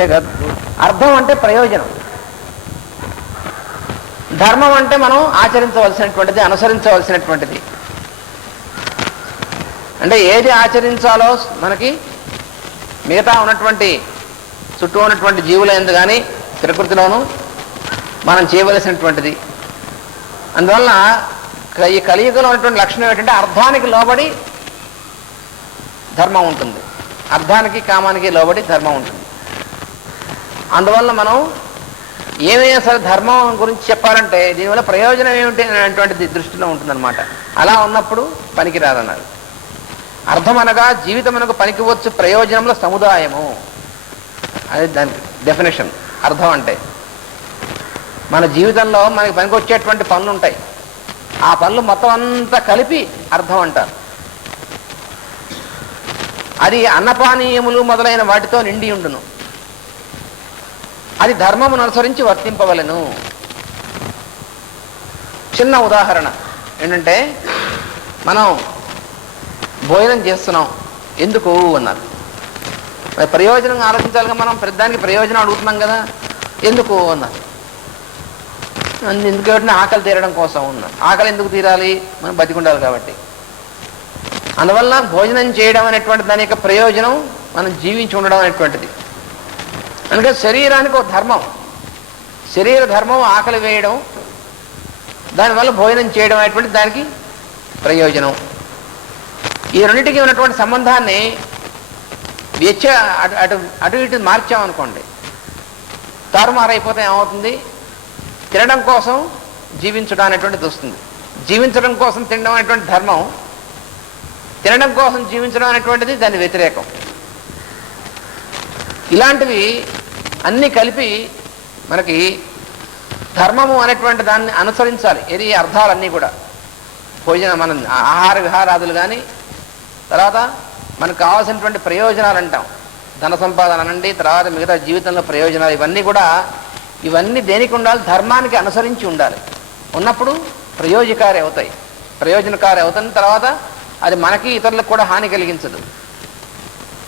అంతేకాదు అర్థం అంటే ప్రయోజనం, ధర్మం అంటే మనం ఆచరించవలసినటువంటిది, అనుసరించవలసినటువంటిది. అంటే ఏది ఆచరించాలో మనకి మిగతా ఉన్నటువంటి చుట్టూ ఉన్నటువంటి జీవులందు కానీ ప్రకృతిలోనూ మనం చేయవలసినటువంటిది. అందువలన ఈ కలియుగంలో ఉన్నటువంటి లక్షణం ఏంటంటే అర్థానికి లోబడి ధర్మం ఉంటుంది, అర్థానికి కామానికి లోబడి ధర్మం ఉంటుంది. అందువల్ల మనం ఏమైనా సరే ధర్మం గురించి చెప్పాలంటే దీనివల్ల ప్రయోజనం ఏమిటి అనేటువంటిది దృష్టిలో ఉంటుందన్నమాట. అలా ఉన్నప్పుడు పనికిరాదన్నారు. అర్థం అనగా జీవితం అనగా పనికివచ్చు ప్రయోజనంలో సముదాయము, అది దాని డెఫినేషన్. అర్థం అంటే మన జీవితంలో మనకి పనికొచ్చేటువంటి పనులు ఉంటాయి, ఆ పనులు మొత్తం అంతా కలిపి అర్థం అంటారు. అది అన్నపానీయములు మొదలైన వాటితో నిండి ఉండును. అది ధర్మమును అనుసరించి వర్తింపవలెను. చిన్న ఉదాహరణ ఏంటంటే, మనం భోజనం చేస్తున్నాం, ఎందుకు అన్నారు. ప్రయోజనం ఆలోచించాలిగా, మనం ప్రతిదానికి ప్రయోజనం అడుగుతున్నాం కదా, ఎందుకు అన్నారు. ఎందుకు కాబట్టి ఆకలి తీరడం కోసం ఉన్నారు. ఆకలి ఎందుకు తీరాలి, మనం బతికుండాలి కాబట్టి. అందువల్ల భోజనం చేయడం అనేటువంటి దాని యొక్క ప్రయోజనం మనం జీవించి ఉండడం అనేటువంటిది. అందుకే శరీరానికి ఒక ధర్మం, శరీర ధర్మం ఆకలి వేయడం, దానివల్ల భోజనం చేయడం అనేటువంటి దానికి ప్రయోజనం. ఈ రెండింటికి ఉన్నటువంటి సంబంధాన్ని అటు ఇటు మార్చామనుకోండి, తారుమారైపోతే ఏమవుతుంది, తినడం కోసం జీవించడం అనేటువంటిది వస్తుంది. జీవించడం కోసం తినడం అనేటువంటి ధర్మం, తినడం కోసం జీవించడం అనేటువంటిది దాని వ్యతిరేకం. ఇలాంటివి అన్నీ కలిపి మనకి ధర్మము అనేటువంటి దాన్ని అనుసరించాలి. ఇది అర్థాలన్నీ కూడా భోజనం, మన ఆహార విహారాదులు కానీ, తర్వాత మనకు కావాల్సినటువంటి ప్రయోజనాలు అంటాం, ధన సంపాదన అనండి, తర్వాత మిగతా జీవితంలో ప్రయోజనాలు, ఇవన్నీ దేనికి ఉండాలి, ధర్మానికి అనుసరించి ఉండాలి. ఉన్నప్పుడు ప్రయోజనకారి అవుతాయి. తర్వాత అది మనకి ఇతరులకు కూడా హాని కలిగించదు.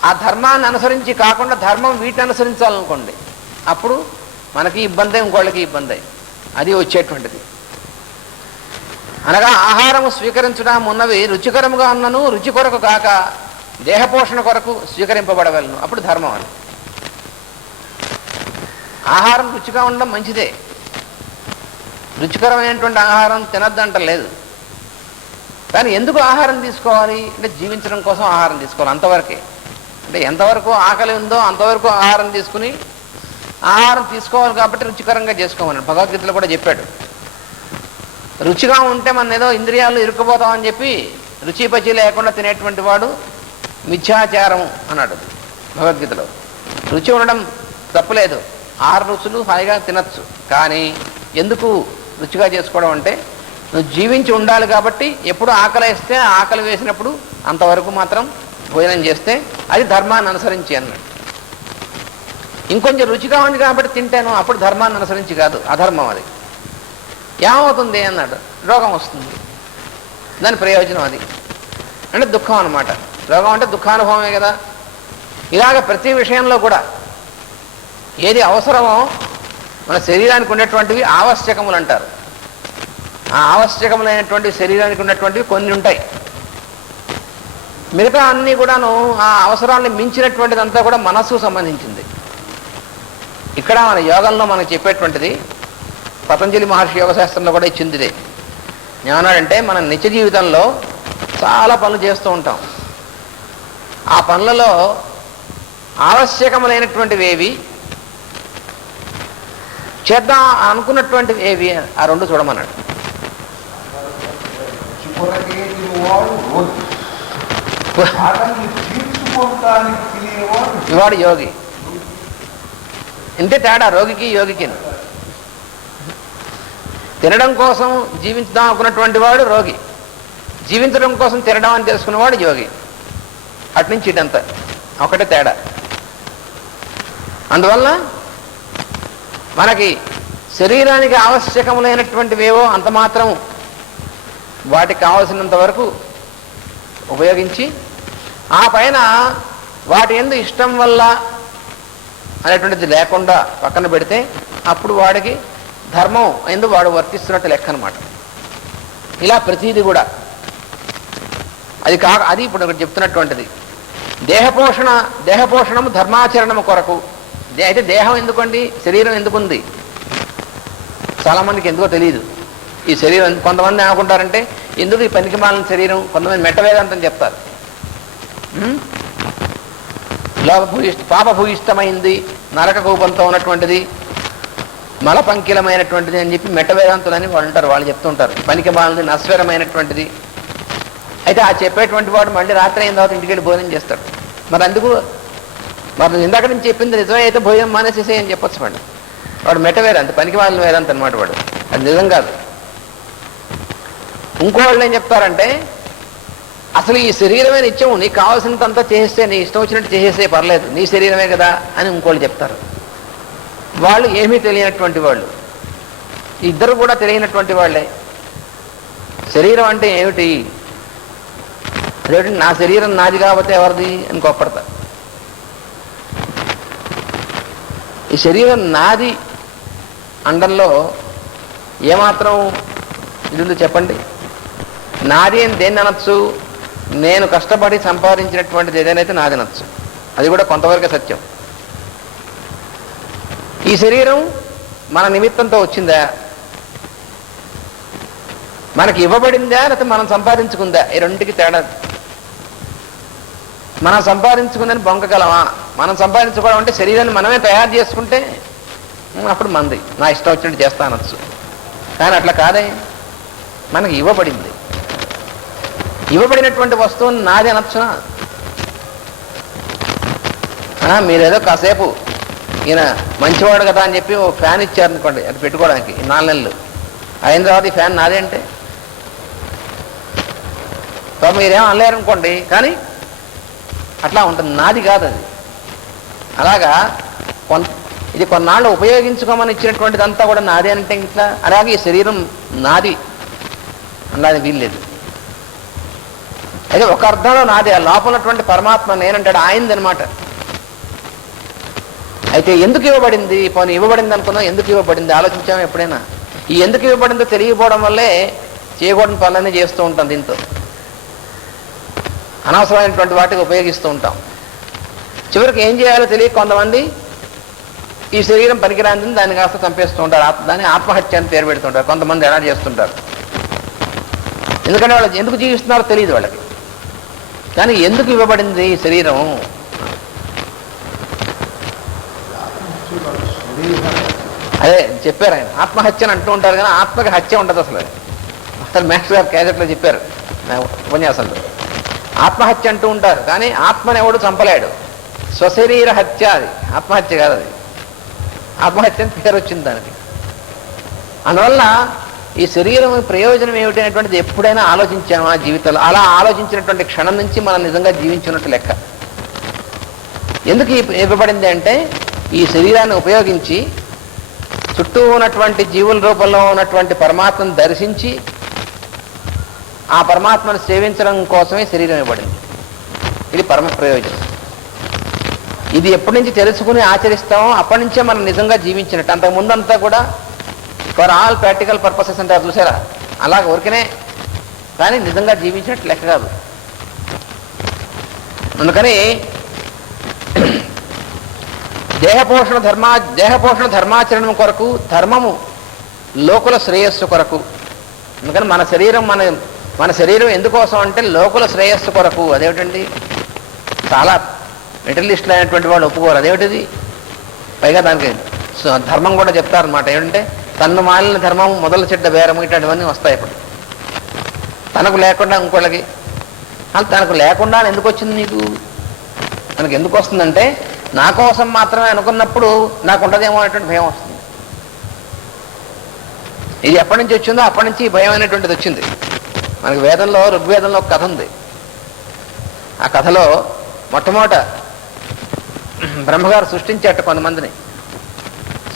ఆ ధర్మాన్ని అనుసరించి కాకుండా ధర్మం వీటిని అనుసరించాలనుకోండి, అప్పుడు మనకి ఇబ్బంది, ఇంకోళ్ళకి ఇబ్బంది, అది వచ్చేటువంటిది. అనగా ఆహారము స్వీకరించడం ఉన్నవి రుచికరముగా ఉన్నను రుచి కొరకు కాక దేహపోషణ కొరకు స్వీకరింపబడవలను, అప్పుడు ధర్మం అని. ఆహారం రుచిగా ఉండడం మంచిదే, రుచికరమైనటువంటి ఆహారం తినద్దంటలేదు. కానీ ఎందుకు ఆహారం తీసుకోవాలి అంటే జీవించడం కోసం ఆహారం తీసుకోవాలి, అంతవరకే. అంటే ఎంతవరకు ఆకలి ఉందో అంతవరకు ఆహారం తీసుకుని, ఆహారం తీసుకోవాలి కాబట్టి రుచికరంగా చేసుకోమని భగవద్గీతలో కూడా చెప్పాడు. రుచిగా ఉంటే మన ఏదో ఇంద్రియాలు ఇరుక్కుపోతామని చెప్పి రుచి పచి లేకుండా తినేటువంటి వాడు మిథ్యాచారం అన్నాడు భగవద్గీతలో. రుచి ఉండడం తప్పులేదు, 6 రుచులు హాయిగా తినచ్చు. కానీ ఎందుకు రుచిగా చేసుకోవడం అంటే, నువ్వు జీవించి ఉండాలి కాబట్టి ఎప్పుడు ఆకలి వేస్తే ఆకలి వేసినప్పుడు అంతవరకు మాత్రం భోజనం చేస్తే అది ధర్మాన్ని అనుసరించి అన్నాడు. ఇంకొంచెం రుచిగా ఉంది కాబట్టి తింటాను, అప్పుడు ధర్మాన్ని అనుసరించి కాదు, అధర్మం. అది ఏమవుతుంది అన్నాడు, రోగం వస్తుంది, దాని ప్రయోజనం అది. అంటే దుఃఖం అన్నమాట. రోగం అంటే దుఃఖానుభవమే కదా. ఇలాగ ప్రతి విషయంలో కూడా ఏది అవసరమో మన శరీరానికి ఉన్నటువంటివి ఆవశ్యకములు అంటారు. ఆ ఆవశ్యకములైనటువంటి శరీరానికి ఉన్నటువంటివి కొన్ని ఉంటాయి, మిగతా అన్నీ కూడాను ఆ అవసరాన్ని మించినటువంటిదంతా కూడా మనస్సుకు సంబంధించింది. ఇక్కడ మన యోగంలో మనకు చెప్పేటువంటిది పతంజలి మహర్షి యోగశాస్త్రంలో కూడా ఇచ్చిందిదే. ఏమన్నాడంటే, మన నిత్య జీవితంలో చాలా పనులు చేస్తూ ఉంటాం. ఆ పనులలో ఆవశ్యకములైనటువంటివి ఏవి, చేద్దాం అనుకున్నటువంటివి ఏవి, ఆ రెండు చూడమన్నాడు. ఇవాడు యోగి. ఇంతే తేడా రోగికి యోగికి. తినడం కోసం జీవించుదాం అనుకున్నటువంటి వాడు రోగి, జీవించడం కోసం తినడం అని తెలుసుకున్నవాడు యోగి. అట్నుంచి ఇటంతా ఒకటే తేడా. అందువల్ల మనకి శరీరానికి ఆవశ్యకములైనటువంటివేవో అంత మాత్రం వాటికి కావలసినంత వరకు ఉపయోగించి, ఆ పైన వాటి యందు ఇష్టం వల్ల అనేటువంటిది లేకుండా పక్కన పెడితే అప్పుడు వాడికి ధర్మం ఎందుకు వాడు వర్తిస్తున్నట్టు లెక్క అనమాట. ఇలా ప్రతీది కూడా అది ఇప్పుడు ఒకటి చెప్తున్నటువంటిది. దేహపోషణము ధర్మాచరణము కొరకు. అయితే దేహం ఎందుకండి, శరీరం ఎందుకుంది? చాలామందికి ఎందుకో తెలియదు ఈ శరీరం. కొంతమంది ఏమనుకుంటారంటే ఎందుకు ఈ పనికిమాలిన శరీరం, కొంతమంది మెట్టవేదాంతం చెప్తారు. పాపభూయిష్టమైంది, నరక కూపంతో ఉన్నటువంటిది, మలపంకిలమైనటువంటిది అని చెప్పి మెట్టవేదాంతులని వాళ్ళు ఉంటారు. వాళ్ళు చెప్తుంటారు పనికిమాలినది, నశ్వరమైనటువంటిది. అయితే ఆ చెప్పేటువంటి వాడు మళ్ళీ రాత్రి అయిన తర్వాత ఇంటికి వెళ్ళి భోజనం చేస్తాడు. మరి అందుకు మరి ఇందాక నుంచి చెప్పింది నిజమే అయితే భోజనం మానేసేసే అని చెప్పొచ్చు. వాడు మెట్టవేదాంత, పనికిమాలిన వేదాంత అనమాట వాడు. అది నిజం కాదు. ఇంకో వాళ్ళు ఏం చెప్తారంటే అసలు ఈ శరీరమే నిత్యం, నీకు కావాల్సినంతంతా చేసేస్తే, నీ ఇష్టం వచ్చినట్టు చేసేస్తే పర్లేదు, నీ శరీరమే కదా అని ఇంకోళ్ళు చెప్తారు. వాళ్ళు ఏమీ తెలియనటువంటి వాళ్ళు, ఇద్దరు కూడా తెలియనటువంటి వాళ్ళే. శరీరం అంటే ఏమిటి, అదేమిటి, నా శరీరం నాది కాబట్టి ఎవరిది అని కోప్పడతారు. ఈ శరీరం నాది అండంలో ఏమాత్రం ఇది ఉందో చెప్పండి. నాది అని దేన్ని అనొచ్చు? నేను కష్టపడి సంపాదించినటువంటిది ఏదైనా నాది అనొచ్చు. అది కూడా కొంతవరకే సత్యం. ఈ శరీరం మన నిమిత్తంతో వచ్చిందా, మనకి ఇవ్వబడిందా, లేకపోతే మనం సంపాదించుకుందా? ఈ రెండుకి తేడా. మనం సంపాదించుకుందని బొంకగలమా? మనం సంపాదించుకోవడం అంటే శరీరాన్ని మనమే తయారు చేసుకుంటే అప్పుడు మంది నా ఇష్టం వచ్చినట్టు చేస్తా అనొచ్చు. కానీ అట్లా కాదే, మనకి ఇవ్వబడింది. ఇవ్వబడినటువంటి వస్తువుని నాది అనొచ్చునా? మీరేదో కాసేపు ఈయన మంచివాడు కదా అని చెప్పి ఓ ఫ్యాన్ ఇచ్చారనుకోండి, అది పెట్టుకోవడానికి 4 నెలలు అయిన తర్వాత ఈ ఫ్యాన్ నాదే అంటే మీరేం అనలేరనుకోండి, కానీ అట్లా ఉంటుంది. నాది కాదు అది. అలాగా ఇది కొన్నాళ్ళు ఉపయోగించుకోమని ఇచ్చినటువంటిదంతా కూడా నాదే అంటే ఇట్లా. అలాగే ఈ శరీరం నాది అన్నది వీల్లేదు. అయితే ఒక అర్థంలో నాది, ఆ లోపలటువంటి పరమాత్మ నేనంటాడు, ఆయనదనమాట. అయితే ఎందుకు ఇవ్వబడింది? పోనీ ఇవ్వబడింది అనుకుందాం, ఎందుకు ఇవ్వబడింది ఆలోచించాము ఎప్పుడైనా? ఈ ఎందుకు ఇవ్వబడిందో తెలియకపోవడం వల్లే చేయకూడని పనులన్నీ చేస్తూ ఉంటాం. దీంతో అనవసరమైనటువంటి వాటికి ఉపయోగిస్తూ ఉంటాం. చివరికి ఏం చేయాలో తెలియక కొంతమంది ఈ శరీరం పనికిరాందని దాన్ని కాస్త చంపేస్తూ ఉంటారు. దాన్ని ఆత్మహత్య అని పేరు పెడుతుంటారు. కొంతమంది ఎలా చేస్తుంటారు, ఎందుకంటే వాళ్ళు ఎందుకు జీవిస్తున్నారో తెలియదు వాళ్ళకి. కానీ ఎందుకు ఇవ్వబడింది ఈ శరీరం? అదే చెప్పారు ఆయన, ఆత్మహత్య అని అంటూ ఉంటారు కానీ ఆత్మకి హత్య ఉండదు అసలు. మాస్టర్ గారు క్యాజెట్లో చెప్పారు ఉపన్యాసంలో. ఆత్మహత్య అంటూ ఉంటారు కానీ ఆత్మని ఎవడు చంపలేడు. స్వశరీర హత్య, అది ఆత్మహత్య కాదు. అది ఆత్మహత్య అని పేరు వచ్చింది దానికి. అందువల్ల ఈ శరీరం ప్రయోజనం ఏమిటి అనేటువంటిది ఎప్పుడైనా ఆలోచించాము ఆ జీవితంలో? అలా ఆలోచించినటువంటి క్షణం నుంచి మనం నిజంగా జీవించినట్టు లెక్క. ఎందుకు ఇవ్వబడింది అంటే ఈ శరీరాన్ని ఉపయోగించి చుట్టూ ఉన్నటువంటి జీవుల రూపంలో ఉన్నటువంటి పరమాత్మను దర్శించి ఆ పరమాత్మను సేవించడం కోసమే శరీరం ఇవ్వబడింది. ఇది పరమ ప్రయోజనం. ఇది ఎప్పటి నుంచి తెలుసుకుని ఆచరిస్తామో అప్పటి నుంచే మనం నిజంగా జీవించినట్టు. అంతకుముందంతా కూడా ఫర్ ఆల్ ప్రాక్టికల్ పర్పసెస్ అంటారు చూసారా, అలాగ ఊరికనే, కానీ నిజంగా జీవించినట్టు లెక్క కాదు. అందుకని దేహపోషణ ధర్మాచరణం కొరకు, ధర్మము లోకుల శ్రేయస్సు కొరకు. అందుకని మన శరీరం ఎందుకోసం అంటే లోకుల శ్రేయస్సు కొరకు. అదేమిటండి, చాలా మెటీరియలిస్టులు అయినటువంటి వాళ్ళు ఒప్పుకోరు. అదేమిటిది? పైగా దానికి ధర్మం కూడా చెప్తారనమాట. ఏమంటే తన్ను మాలిన ధర్మం మొదలు చెడ్డ బేరము ఇట్లాంటివన్నీ వస్తాయి. ఇప్పుడు తనకు లేకుండా ఇంకోళ్ళకి, తనకు లేకుండా ఎందుకు వచ్చింది నీకు? మనకు ఎందుకు వస్తుందంటే నా కోసం మాత్రమే అనుకున్నప్పుడు నాకు ఉంటుందేమో అనేటువంటి భయం వస్తుంది. ఇది ఎప్పటి నుంచి వచ్చిందో అప్పటి నుంచి ఈ భయం అనేటువంటిది వచ్చింది. మనకి వేదంలో, ఋగ్వేదంలో ఒక కథ ఉంది. ఆ కథలో మొట్టమొదట బ్రహ్మగారు సృష్టించేట కొంతమందిని.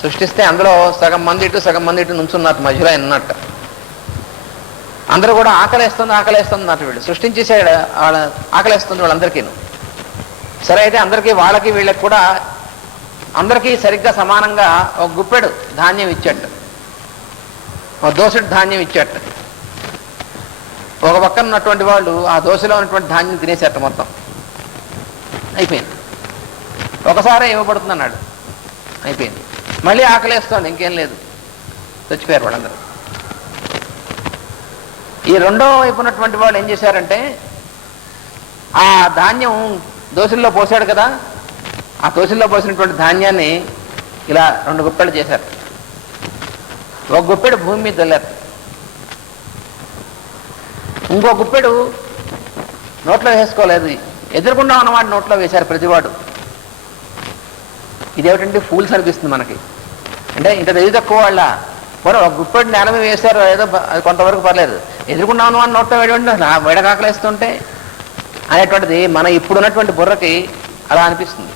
సృష్టిస్తే అందులో సగం మంది ఇటు నుంచున్నట్టు మధ్యలో అన్నట్టు. అందరూ కూడా ఆకలేస్తుంది అన్నట్టు. వీళ్ళు సృష్టించేసాడు, ఆకలేస్తుంది వాళ్ళందరికీ. సరే అయితే అందరికీ, వాళ్ళకి వీళ్ళకి కూడా అందరికీ సరిగ్గా సమానంగా ఒక గుప్పెడు ధాన్యం ఇచ్చాట, ఒక దోసెడు ధాన్యం ఇచ్చాట. ఒక పక్కన ఉన్నటువంటి వాళ్ళు ఆ దోశలో ఉన్నటువంటి ధాన్యం తినేసేట, మొత్తం అయిపోయింది. ఒకసారి ఇవ్వబడుతుంది అన్నాడు, అయిపోయింది. మళ్ళీ ఆకలేస్తోంది, ఇంకేం లేదు, చచ్చిపోయారు వాళ్ళందరూ. ఈ రెండో వైపు ఉన్నటువంటి వాళ్ళు ఏం చేశారంటే, ఆ ధాన్యం దోశల్లో పోసాడు కదా, ఆ దోశల్లో పోసినటువంటి ధాన్యాన్ని ఇలా 2 గుప్పెళ్ళు చేశారు. ఒక గుప్పెడు భూమి మీద చల్లారు, ఇంకో గుప్పెడు నోట్లో వేసుకోలేదు, ఎదురుకుండా ఉన్నవాడు నోట్లో వేశారు ప్రతివాడు. ఇదేమిటంటే ఫూల్స్ అనిపిస్తుంది మనకి. అంటే ఇంత తెలివి తక్కువ వాళ్ళ పోనీ ఒక గుప్పెడు నేల మీద వేశారు, ఏదో అది కొంతవరకు పర్లేదు, ఎదురుకుండా ఉన్నవాడు నోట్లో వేయడం వేడకాకలేస్తుంటే అనేటువంటిది మన ఇప్పుడున్నటువంటి బుర్రకి అలా అనిపిస్తుంది.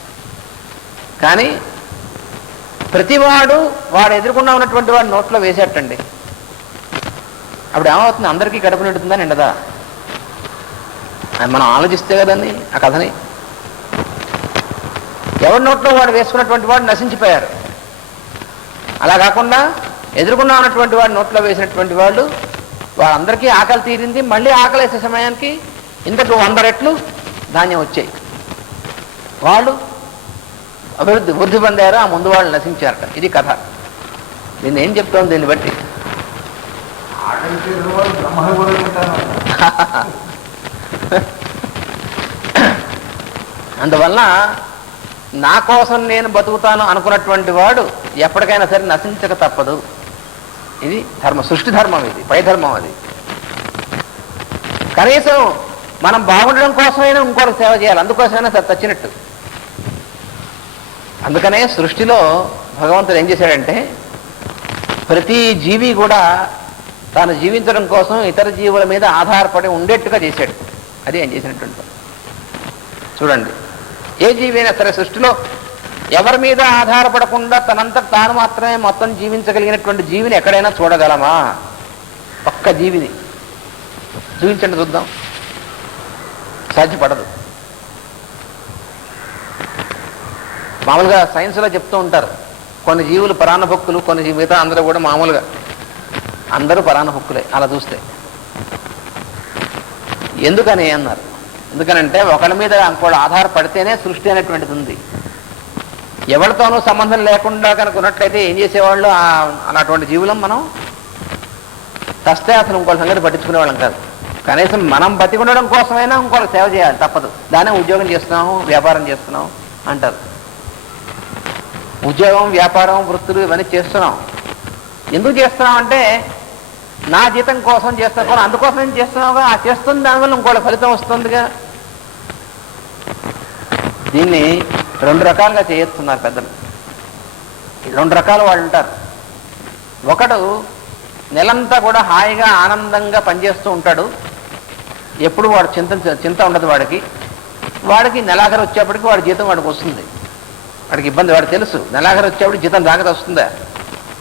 కానీ ప్రతివాడు వాడు ఎదురుకుండా ఉన్నటువంటి వాడు నోట్లో వేసేటండి. అప్పుడు ఏమవుతుంది, అందరికీ కడుపు నిండుతుందా నిండదా? మనం ఆలోచిస్తే కదండి ఆ కథని. ఎవరి నోట్లో వాడు వేసుకున్నటువంటి వాడు నశించిపోయారు. అలా కాకుండా ఎదురుకుండా ఉన్నటువంటి వాడు నోట్లో వేసినటువంటి వాళ్ళు వాళ్ళందరికీ ఆకలి తీరింది. మళ్ళీ ఆకలి వేసే సమయానికి ఇంతకు 100 రెట్లు ధాన్యం వచ్చాయి. వాళ్ళు వృద్ధి పొందారు, ఆ ముందు వాళ్ళు నశించారట. ఇది కథ. దీన్ని ఏం చెప్తాం దీన్ని బట్టి? అందువల్ల నా కోసం నేను బతుకుతాను అనుకున్నటువంటి వాడు ఎప్పటికైనా సరే నశించక తప్పదు. ఇది ధర్మం, సృష్టి ధర్మం, ఇది పై ధర్మం. అది కనీసం మనం బాగుండడం కోసమైనా ఇంకోటి సేవ చేయాలి, అందుకోసమైనా చచ్చినట్టు. అందుకనే సృష్టిలో భగవంతుడు ఏం చేశాడంటే, ప్రతి జీవి కూడా తాను జీవించడం కోసం ఇతర జీవుల మీద ఆధారపడి ఉండేట్టుగా చేశాడు. అది ఏం చేసినట్టు చూడండి. ఏ జీవి అయినా సరే సృష్టిలో ఎవరి మీద ఆధారపడకుండా తనంతట తాను మాత్రమే మొత్తం జీవించగలిగినటువంటి జీవిని ఎక్కడైనా చూడగలమా? ఒక్క జీవిని చూపించండి చూద్దాం. సాధ్యపడదు. మామూలుగా సైన్స్లో చెప్తూ ఉంటారు, కొన్ని జీవులు పరాన్నభుక్కులు, కొన్ని మిగతా అందరూ కూడా మామూలుగా అందరూ పరాన్నభుక్కులే అలా చూస్తే. ఎందుకని అన్నారు. ఎందుకనంటే ఒకళ్ళ మీద ఇంకోటి ఆధారపడితేనే సృష్టి అనేటువంటిది ఉంది. ఎవరితోనూ సంబంధం లేకుండా కనుక ఉన్నట్లయితే ఏం చేసేవాళ్ళు, అలాంటి జీవులం మనం తస్తే అసలు ఇంకోటి సంగతి పట్టించుకునేవాళ్ళం కాదు. కనీసం మనం బతికి ఉండడం కోసమైనా ఇంకోటి సేవ చేయాలి, తప్పదు. దానే ఉద్యోగం చేస్తున్నాము, వ్యాపారం చేస్తున్నాం అంటారు. ఉద్యోగం, వ్యాపారం, వృత్తులు ఇవన్నీ చేస్తున్నాం. ఎందుకు చేస్తున్నాం అంటే నా జీతం కోసం చేస్తాను, అందుకోసం ఏం చేస్తున్నావుగా, ఆ చేస్తుంది దానివల్ల ఇంకోటి ఫలితం వస్తుందిగా. దీన్ని 2 రకాలుగా చేస్తున్నారు పెద్దలు. 2 రకాల వాళ్ళు ఉంటారు. ఒకడు నెలంతా కూడా హాయిగా ఆనందంగా పనిచేస్తూ ఉంటాడు, ఎప్పుడు వాడు చింత ఉండదు వాడికి నెలాఖరు వచ్చేప్పటికి వాడి జీతం వాడికి వస్తుంది. వాడికి ఇబ్బంది, వాడికి తెలుసు నెలాఖరు వచ్చేప్పుడు జీతం దాకా వస్తుందా,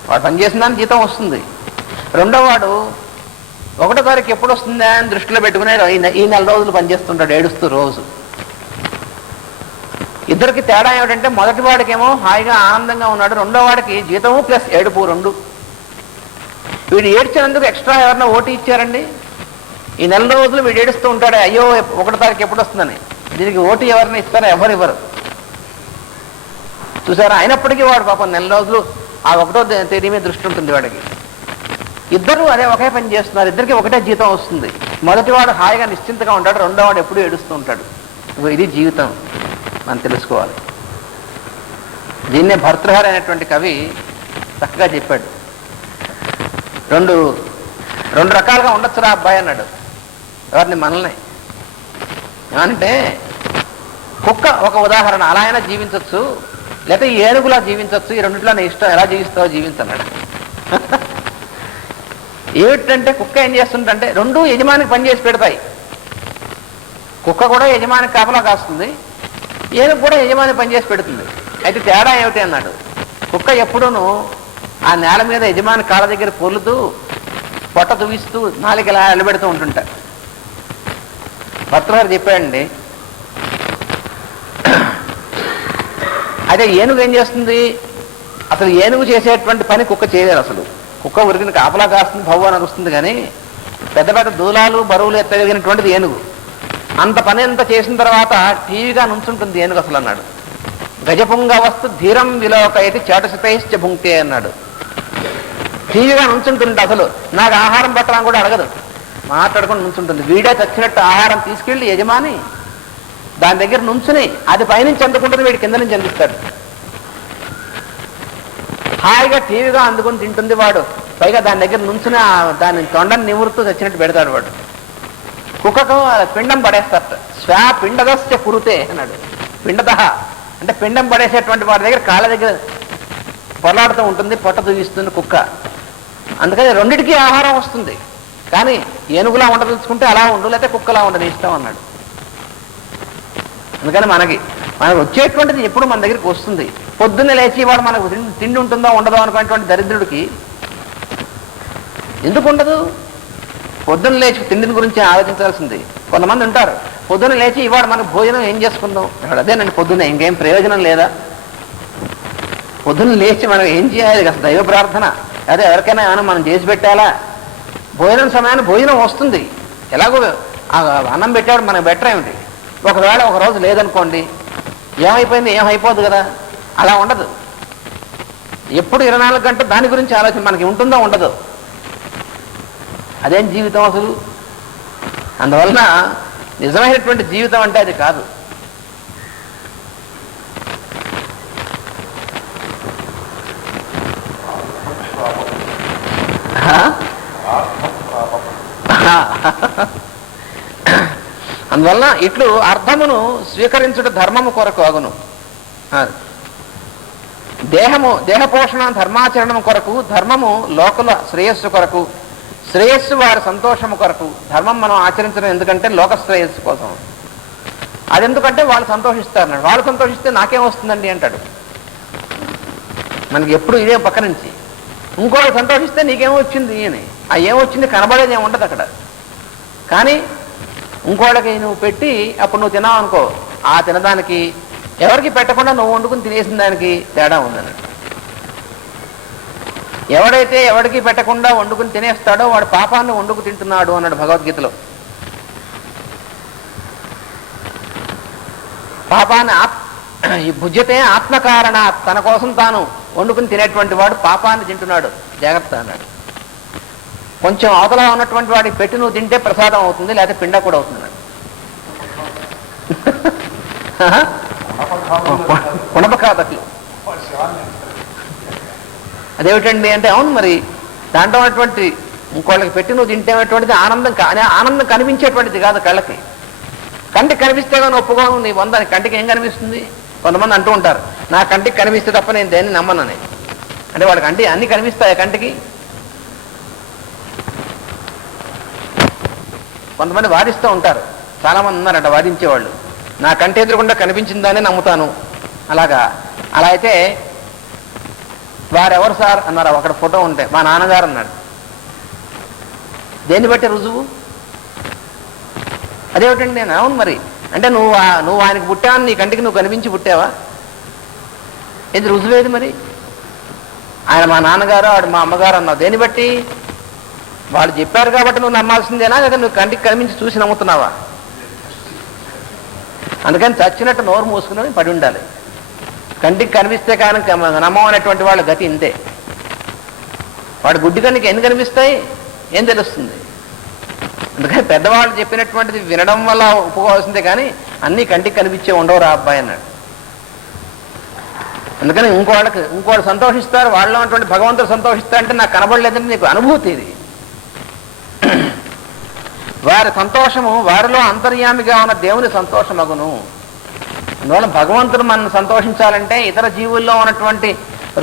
వాడు పనిచేసిన దానికి జీతం వస్తుంది. రెండో వాడు 1వ తారీఖు ఎప్పుడు వస్తుందా అని దృష్టిలో పెట్టుకునే ఈ 4 రోజులు పనిచేస్తుంటాడు ఏడుస్తూ రోజు. ఇద్దరికి తేడా ఏమిటంటే, మొదటి వాడికేమో హాయిగా ఆనందంగా ఉన్నాడు, రెండో వాడికి జీతము ప్లస్ ఏడుపు 2. వీడు ఏడ్చినందుకు ఎక్స్ట్రా ఎవరన్నా ఓటీ ఇచ్చారండి? ఈ 4 రోజులు వీడు ఏడుస్తూ ఉంటాడు, అయ్యో 1వ తారీఖు ఎప్పుడు వస్తుందని. దీనికి ఓటీ ఎవరిని ఇస్తారా? ఎవరు ఇవ్వరు. చూసారా? అయినప్పటికీ వాడు పాపం 4 రోజులు ఆ 1వ తేదీ మీద దృష్టి ఉంటుంది వాడికి. ఇద్దరు అదే ఒకే పని చేస్తున్నారు, ఇద్దరికి ఒకటే జీతం వస్తుంది. మొదటి వాడు హాయిగా నిశ్చింతగా ఉంటాడు, రెండో వాడు ఎప్పుడూ ఏడుస్తూ ఉంటాడు. ఇది జీవితం మనం తెలుసుకోవాలి. దీన్నే భర్తృహరి అనేటువంటి కవి చక్కగా చెప్పాడు. రెండు రకాలుగా ఉండొచ్చురా అబ్బాయి అన్నాడు. ఎవరిని? మనల్ని. ఏమంటే కుక్క ఒక ఉదాహరణ, అలా అయినా జీవించవచ్చు, లేకపోతే ఏనుగులా జీవించవచ్చు. ఈ రెండిట్లో నీ ఇష్టం, ఎలా జీవిస్తావో జీవించన్నాడు. ఏమిటంటే కుక్క ఏం చేస్తుంటే 2 యజమానికి పనిచేసి పెడతాయి. కుక్క కూడా యజమానికి కాపలా కాస్తుంది, ఏనుగు కూడా యజమాని పనిచేసి పెడుతుంది. అయితే తేడా ఏమిటి అన్నాడు. కుక్క ఎప్పుడూను ఆ నేల మీద యజమాని కాళ్ళ దగ్గర పొర్లుతూ పొట్ట దువిస్తూ నాలుగలా నిలబెడుతూ ఉంటుంటారు. భర్తగారు చెప్పాడండి, అయితే ఏనుగు ఏం చేస్తుంది? అసలు ఏనుగు చేసేటువంటి పని కుక్క చేయలేదు. అసలు కుక్క ఉరికిన కాపలా కాస్తుంది, భవ్వు అని అరుస్తుంది. కానీ పెద్ద పెద్ద దూలాలు బరువులు ఎత్తగలిగినటువంటిది ఏనుగు. అంత పని అంతా చేసిన తర్వాత టీవీగా నుంచుంటుంది ఏనుగు అసలు అన్నాడు. గజపుంగవస్తు ధీరం విలోకయతి చేటసితైశ్చ భుంక్తే అన్నాడు. టీవీగా నుంచుంటుంది. అసలు నాకు ఆహారం పట్టడం కూడా అడగదు, మాట్లాడుకుని నుంచుంటుంది. వీడే చచ్చినట్టు ఆహారం తీసుకెళ్లి యజమాని దాని దగ్గర నుంచుని అది పైనుంచి అందుకుంటుంది, వీడి కింద నుంచి అందిస్తాడు. హాయిగా టీవీగా అందుకుని తింటుంది వాడు. పైగా దాని దగ్గర నుంచుని దాని తొండని నివృత్తు చచ్చినట్టు పెడతాడు వాడు. కుక్కకు పిండం పడేస్తారట. స్వాపిండదస్య పురుతే అన్నాడు. పిండద అంటే పిండం పడేసేటువంటి వాడి దగ్గర కాళ్ళ దగ్గర పొరలాడుతూ ఉంటుంది, పొట్ట తూగిస్తుంది కుక్క. అందుకని రెండిటికీ ఆహారం వస్తుంది. కానీ ఏనుగులా ఉండదలుచుకుంటే అలా ఉండు, లేకపోతే కుక్కలా ఉండని ఇష్టం అన్నాడు. అందుకని మనకు వచ్చేటువంటిది ఎప్పుడు మన దగ్గరికి వస్తుంది. పొద్దున్న లేచి వాడు మనకు తిండి ఉంటుందో ఉండదో అనుకునేటువంటి దరిద్రుడికి ఎందుకు ఉండదు? పొద్దున్న లేచి తిండిని గురించి ఆలోచించాల్సింది. కొంతమంది ఉంటారు, పొద్దున్న లేచి ఇవాడు మనకు భోజనం ఏం చేసుకుందాం, అదేనండి పొద్దున్న ఇంకేం ప్రయోజనం లేదా? పొద్దున్న లేచి మనం ఏం చేయాలి? అసలు దైవ ప్రార్థన, అదే ఎవరికైనా ఏమైనా మనం చేసి పెట్టాలా? భోజనం సమయాన్ని భోజనం వస్తుంది. ఎలాగో అన్నం పెట్టాడు, మనకు బెటర్ ఏమిటి? ఒకవేళ ఒక రోజు లేదనుకోండి, ఏమైపోయింది, ఏమైపోదు కదా. అలా ఉండదు. ఎప్పుడు 24 గంటలు దాని గురించి ఆలోచన మనకి ఉంటుందో ఉండదు. అదేం జీవితం అసలు? అందువలన నిజమైనటువంటి జీవితం అంటే అది కాదు. అందువలన ఇట్లు అర్థమును స్వీకరించుట ధర్మము కొరకు అగును. దేహపోషణ ధర్మాచరణము కొరకు, ధర్మము లోకుల శ్రేయస్సు కొరకు, శ్రేయస్సు వారి సంతోషము కొరకు. ధర్మం మనం ఆచరించడం ఎందుకంటే లోక శ్రేయస్సు కోసం. అదెందుకంటే వాళ్ళు సంతోషిస్తారన్నాడు. వాళ్ళు సంతోషిస్తే నాకేం వస్తుందండి అంటాడు. మనకి ఎప్పుడు ఇదే పక్క నుంచి. ఇంకోళ్ళు సంతోషిస్తే నీకేమో వచ్చింది అని, ఆ ఏమొచ్చింది కనబడేది ఏమి ఉండదు అక్కడ. కానీ ఇంకోళ్ళకి నువ్వు పెట్టి అప్పుడు నువ్వు తిన్నావు అనుకో, ఆ తినదానికి ఎవరికి పెట్టకుండా నువ్వు వండుకుని తినేసిన దానికి తేడా ఉందన్నట్టు. ఎవడైతే ఎవరికి పెట్టకుండా వండుకుని తినేస్తాడో వాడు పాపాన్ని వండుకు తింటున్నాడు అన్నాడు భగవద్గీతలో. పాపాన్ని ఈ భుజ్యతే ఆత్మకారణ, తన కోసం తాను వండుకుని తినేటువంటి వాడు పాపాన్ని తింటున్నాడు, జాగ్రత్త అన్నాడు. కొంచెం అవతల ఉన్నటువంటి వాడికి పెట్టి నువ్వు తింటే ప్రసాదం అవుతుంది, లేకపోతే పిండ కూడా అవుతుంది. పుణపకాదకులు అదేమిటండి అంటే, అవును మరి దాంట్లో ఉన్నటువంటి ఇంకోళ్ళకి పెట్టి నువ్వు తింటేటువంటిది ఆనందం కనిపించేటువంటిది కాదు కళ్ళకి. కంటికి కనిపిస్తే కానీ ఒప్పుకోను నీ వందని. కంటికి ఏం కనిపిస్తుంది? కొంతమంది అంటూ ఉంటారు, నా కంటికి కనిపిస్తే తప్ప నేను దేన్ని నమ్మనని. అంటే వాడికి అన్ని కనిపిస్తాయి కంటికి. కొంతమంది వాదిస్తూ ఉంటారు, చాలామంది ఉన్నారంట వాదించేవాళ్ళు. నా కంటి ఎదురుకుండా కనిపించిందానే నమ్ముతాను. అలా అయితే వారెవరు సార్ అన్నారు. అక్కడ ఫోటో ఉంటే మా నాన్నగారు అన్నాడు. దేన్ని బట్టి రుజువు? అదేమిటండి నేను, అవును మరి అంటే నువ్వు ఆయనకి పుట్టావని నీ కంటికి నువ్వు కనిపించి పుట్టావా? ఇది రుజువేది మరి? ఆయన మా నాన్నగారు, ఆడు మా అమ్మగారు అన్నావు. దేన్ని బట్టి? వాళ్ళు చెప్పారు కాబట్టి నువ్వు నమ్మాల్సిందేనా, లేదా నువ్వు కంటికి కనిపించి చూసి నమ్ముతున్నావా? అందుకని చచ్చినట్టు నోరు మూసుకుని పడి ఉండాలి. కంటికి కనిపిస్తే కానీ నమ్మనేటువంటి వాళ్ళ గతి ఇంతే. వాడు గుడ్డి కన్నికి ఎన్ని కనిపిస్తాయి, ఏం తెలుస్తుంది? అందుకని పెద్దవాళ్ళు చెప్పినటువంటిది వినడం వల్ల ఒప్పుకోవాల్సిందే, కానీ అన్నీ కంటికి కనిపించే ఉండవు రా అబ్బాయి అన్నాడు. అందుకని ఇంకోళ్ళు సంతోషిస్తారు, వాళ్ళలో ఉన్నటువంటి భగవంతుడు సంతోషిస్తారంటే నాకు కనబడలేదంటే నీకు అనుభూతి. ఇది వారి సంతోషము వారిలో అంతర్యామిగా ఉన్న దేవుని సంతోషమగును. అందువల్ల భగవంతుడు మనల్ని సంతోషించాలంటే ఇతర జీవుల్లో ఉన్నటువంటి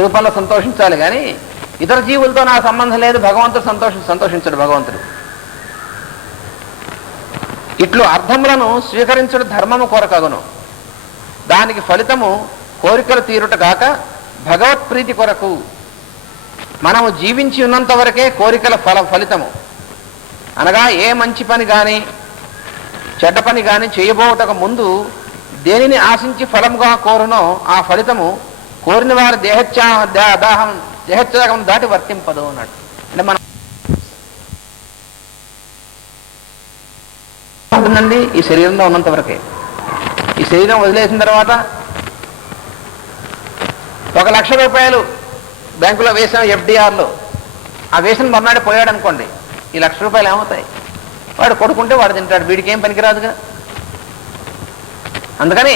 రూపంలో సంతోషించాలి, కానీ ఇతర జీవులతో నాకు సంబంధం లేదు, భగవంతుడు సంతోషించడు భగవంతుడు. ఇట్లు అర్థములను స్వీకరించడం ధర్మము కొరకగును. దానికి ఫలితము కోరికలు తీరుట కాక భగవత్ప్రీతి కొరకు. మనము జీవించి ఉన్నంత వరకే కోరికల ఫలితము. అనగా ఏ మంచి పని కానీ చెడ్డ పని కానీ చేయబోటకు ముందు దేనిని ఆశించి ఫలముగా కోరునో ఆ ఫలితము కోరిన వారి దేహత్యాగం దాటి వర్తింపదు అన్నాడు. అంటే మనం ఉంటుందండి ఈ శరీరంలో ఉన్నంత వరకే. ఈ శరీరం వదిలేసిన తర్వాత 1,00,000 రూపాయలు బ్యాంకులో వేసిన FDRలో ఆ వేసిన మర్నాడు పోయాడు అనుకోండి, ఈ 1,00,000 రూపాయలు ఏమవుతాయి? వాడు కొడుకుంటే వాడు తింటాడు, వీడికి ఏం పనికిరాదుగా. అందుకని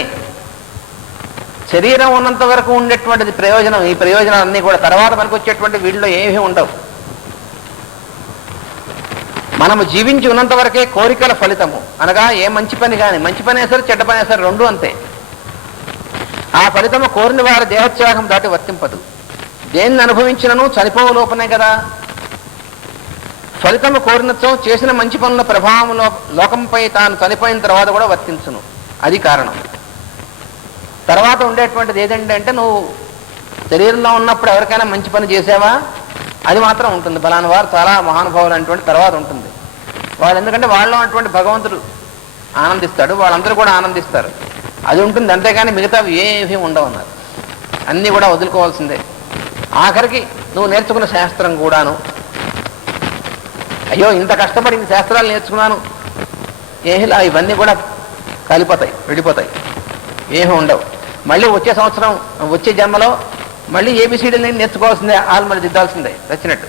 శరీరం ఉన్నంత వరకు ఉండేటువంటిది ప్రయోజనం. ఈ ప్రయోజనాలన్నీ కూడా తర్వాత పనికొచ్చేటువంటి వీటిలో ఏమీ ఉండవు. మనము జీవించి ఉన్నంత వరకే కోరికల ఫలితము, అనగా ఏ మంచి పని కానీ, మంచి పని వేసారు చెడ్డ పని వేసారు రెండు అంతే. ఆ ఫలితము కోరిన వారి దేహత్యాగం దాటి వర్తింపదు. దేన్ని అనుభవించినను చనిపోవు లోపనే కదా. ఫలితము కోరినతో చేసిన మంచి పనుల ప్రభావం లోకంపై తాను చనిపోయిన తర్వాత కూడా వర్తించును. అది కారణం. తర్వాత ఉండేటువంటిది ఏదంటే అంటే నువ్వు శరీరంలో ఉన్నప్పుడు ఎవరికైనా మంచి పని చేసావా అది మాత్రం ఉంటుంది. బలాని వారు చాలా మహానుభావులు అనేటువంటి తర్వాత ఉంటుంది. వాళ్ళు ఎందుకంటే వాళ్ళలో అటువంటి భగవంతుడు ఆనందిస్తాడు, వాళ్ళందరూ కూడా ఆనందిస్తారు, అది ఉంటుంది. అంతేగాని మిగతావి ఏమీ ఉండవు అన్నారు. అన్నీ కూడా వదులుకోవాల్సిందే. ఆఖరికి నువ్వు నేర్చుకున్న శాస్త్రం కూడాను, అయ్యో ఇంత కష్టపడి ఇన్ని శాస్త్రాలు నేర్చుకున్నాను, ఏమిలా ఇవన్నీ కూడా కాలిపోతాయి, విడిపోతాయి, ఏమీ ఉండవు. మళ్ళీ వచ్చే సంవత్సరం వచ్చే జన్మలో మళ్ళీ ABCDలు నేర్చుకోవాల్సిందే, ఆలు మళ్ళీ దిద్దాల్సిందే వచ్చినట్టు.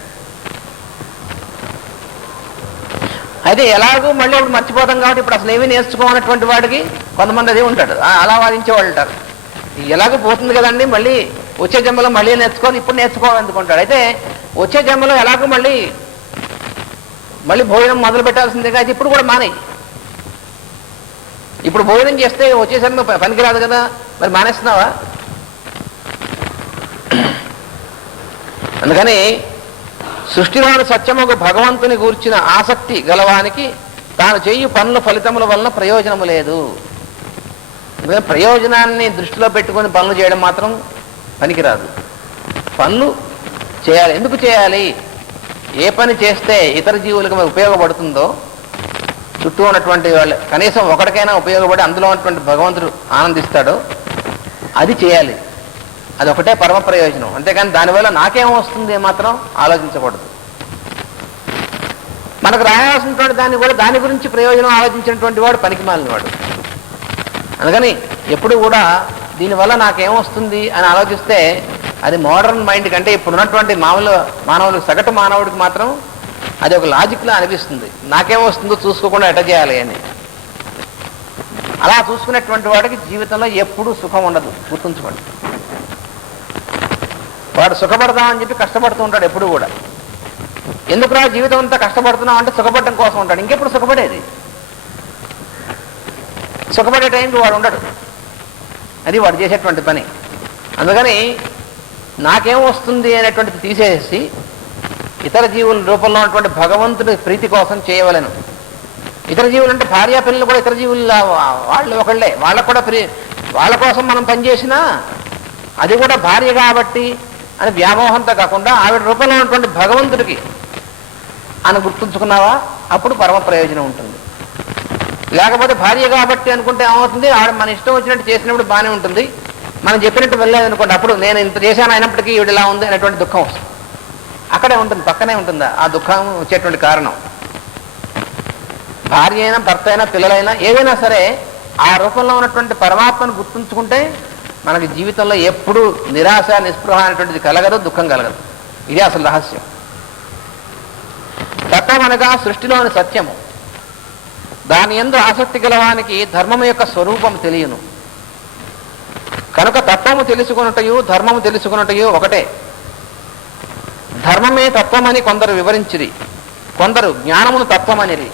అయితే ఎలాగూ మళ్ళీ ఇప్పుడు మర్చిపోతాం కాబట్టి ఇప్పుడు అసలు ఏమీ నేర్చుకోనటువంటి వాడికి కొంతమంది అదే ఉంటాడు, అలా వాదించే వాళ్ళు ఉంటారు. ఎలాగూ పోతుంది కదండి, మళ్ళీ వచ్చే జన్మలో మళ్ళీ నేర్చుకోవాలి, ఇప్పుడు నేర్చుకోవాలనుకుంటాడు. అయితే వచ్చే జన్మలో ఎలాగూ మళ్ళీ భోజనం మొదలు పెట్టాల్సిందే కదా, ఇప్పుడు కూడా మానేయి. ఇప్పుడు భోజనం చేస్తే వచ్చే జన్మ పనికిరాదు కదా, మరి మానేస్తున్నావా? అందుకని సృష్టిలోని సత్యముకు భగవంతుని గూర్చిన ఆసక్తి గలవానికి తాను చేయు పనుల ఫలితముల వలన ప్రయోజనము లేదు. ప్రయోజనాన్ని దృష్టిలో పెట్టుకొని పనులు చేయడం మాత్రం పనికిరాదు. పనులు చేయాలి. ఎందుకు చేయాలి? ఏ పని చేస్తే ఇతర జీవులకు ఉపయోగపడుతుందో, చుట్టూ ఉన్నటువంటి వాళ్ళు కనీసం ఒకటికైనా ఉపయోగపడి అందులో ఉన్నటువంటి భగవంతుడు ఆనందిస్తాడో అది చేయాలి. అదొకటే పరమ ప్రయోజనం. అంతేకాని దానివల్ల నాకేం వస్తుంది మాత్రం ఆలోచించకూడదు. మనకు రాయాల్సినటువంటి దాన్ని కూడా దాని గురించి ప్రయోజనం ఆలోచించినటువంటి వాడు పనికి మాలినవాడు. అందుకని ఎప్పుడు కూడా దీనివల్ల నాకేమొస్తుంది అని ఆలోచిస్తే అది మోడర్న్ మైండ్ కంటే ఇప్పుడు ఉన్నటువంటి మానవులకు సగటు మానవుడికి మాత్రం అది ఒక లాజిక్లా అనిపిస్తుంది. నాకేమొస్తుందో చూసుకోకుండా ఎట చేయాలి అని. అలా చూసుకునేటువంటి వాడికి జీవితంలో ఎప్పుడూ సుఖం ఉండదు, గుర్తుంచుకోండి. వాడు సుఖపడదామని చెప్పి కష్టపడుతూ ఉంటాడు ఎప్పుడు కూడా. ఎందుకురా జీవితం అంతా కష్టపడుతున్నాం అంటే సుఖపడటం కోసం ఉంటాడు. ఇంకెప్పుడు సుఖపడేది? సుఖపడే టైంకి వాడు ఉండడు. అది వాడు చేసేటువంటి పని. అందుకని నాకేం వస్తుంది అనేటువంటిది తీసేసి ఇతర జీవుల రూపంలో ఉన్నటువంటి భగవంతుడి ప్రీతి కోసం చేయవలను. ఇతర జీవులు అంటే భార్యా పిల్లలు కూడా ఇతర జీవులు వాళ్ళు ఒకళ్ళే, వాళ్ళకు కూడా వాళ్ళ కోసం మనం పనిచేసినా అది కూడా భార్య కాబట్టి అని వ్యామోహంతో కాకుండా ఆవిడ రూపంలో ఉన్నటువంటి భగవంతుడికి అని గుర్తుంచుకున్నావా, అప్పుడు పరమ ప్రయోజనం ఉంటుంది. లేకపోతే భార్య కాబట్టి అనుకుంటే ఏమవుతుంది, ఆవిడ మన ఇష్టం వచ్చినట్టు చేసినప్పుడు బాగానే ఉంటుంది, మనం చెప్పినట్టు వెళ్ళలేదనుకోండి, అప్పుడు నేను ఇంత చేశాను అయినప్పటికీ ఈవిడ ఇలా ఉంది అనేటువంటి దుఃఖం వస్తుంది. అక్కడే ఉంటుంది, పక్కనే ఉంటుందా ఆ దుఃఖం వచ్చేటువంటి కారణం. భార్య అయినా భర్త అయినా పిల్లలైనా ఏదైనా సరే ఆ రూపంలో ఉన్నటువంటి పరమాత్మను గుర్తుంచుకుంటే మనకి జీవితంలో ఎప్పుడూ నిరాశ నిస్పృహ అనేటువంటిది కలగదు, దుఃఖం కలగదు. ఇదే అసలు రహస్యం. తత్వం అనగా సృష్టిలోని సత్యము. దాని యందు ఆసక్తి గలవానికి ధర్మము యొక్క స్వరూపం తెలియను. కనుక తత్వము తెలుసుకున్నటయు ధర్మము తెలుసుకున్నటయు ఒకటే. ధర్మమే తత్వమని కొందరు వివరించిరి, కొందరు జ్ఞానమును తత్వమనిరి.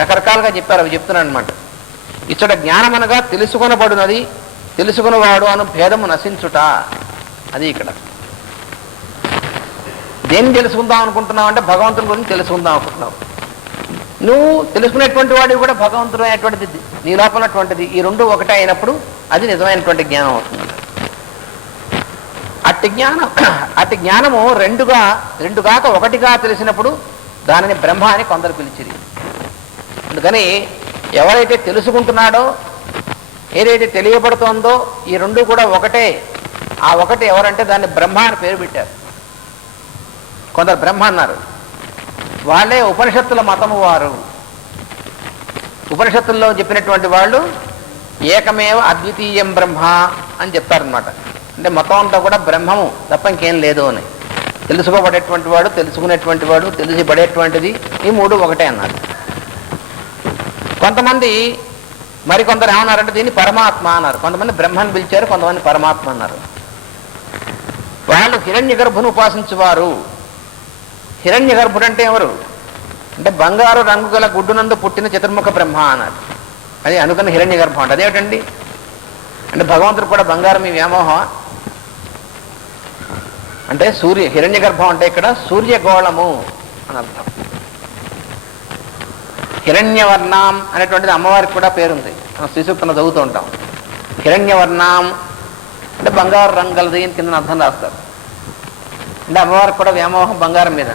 రకరకాలుగా చెప్పారు, అవి చెప్తున్నాను అనమాట. ఇచ్చట జ్ఞానమనగా తెలుసుకొనబడునది, తెలుసుకున్నవాడు అను భేదము నశించుట. అది ఇక్కడ. దేన్ని తెలుసుకుందాం అనుకుంటున్నావు అంటే భగవంతుని గురించి తెలుసుకుందాం అనుకుంటున్నావు. నువ్వు తెలుసుకునేటువంటి వాడివి కూడా భగవంతుడు అనేటువంటిది నీ లోపలటువంటిది. ఈ రెండు ఒకటే అయినప్పుడు అది నిజమైనటువంటి జ్ఞానం అవుతుంది. అట్టి జ్ఞానము రెండుగాక ఒకటిగా తెలిసినప్పుడు దానిని బ్రహ్మ అని కొందరు పిలిచిరి. అందుకని ఎవరైతే తెలుసుకుంటున్నాడో ఏదైతే తెలియబడుతోందో ఈ రెండు కూడా ఒకటే. ఆ ఒకటి ఎవరంటే దాన్ని బ్రహ్మ అని పేరు పెట్టారు. కొందరు బ్రహ్మ అన్నారు. వాళ్ళే ఉపనిషత్తుల మతము వారు. ఉపనిషత్తుల్లో చెప్పినటువంటి వాళ్ళు ఏకమేవ అద్వితీయం బ్రహ్మ అని చెప్తారనమాట. అంటే మొత్తం అంతా కూడా బ్రహ్మము తప్ప ఇంకేం లేదు అని. తెలుసుకోబడేటువంటి వాడు, తెలుసుకునేటువంటి వాడు, తెలిసిపడేటువంటిది, ఈ మూడు ఒకటే అన్నారు. కొంతమంది మరికొందరు ఏమన్నారంటే దీన్ని పరమాత్మ అన్నారు. కొంతమంది బ్రహ్మని పిలిచారు, కొంతమంది పరమాత్మ అన్నారు. వాళ్ళు హిరణ్య గర్భును ఉపాసించువారు. హిరణ్య గర్భుడు అంటే ఎవరు అంటే బంగారు రంగు గల గుడ్డునందు పుట్టిన చతుర్ముఖ బ్రహ్మ అన్నారు. అది అనుకున్న హిరణ్య గర్భం అంటే అదేమిటండి అంటే భగవంతుడు కూడా బంగారం మీ వ్యామోహం అంటే హిరణ్య గర్భం అంటే ఇక్కడ సూర్యగోళము అని అర్థం. హిరణ్యవర్ణం అనేటువంటిది అమ్మవారికి కూడా పేరుంది. మనం శ్రీసూక్తంలో చదువుతూ ఉంటాం. హిరణ్యవర్ణం అంటే బంగారు రంగులది కింద అర్థం రాస్తారు. అంటే అమ్మవారికి కూడా వ్యామోహం బంగారం మీద.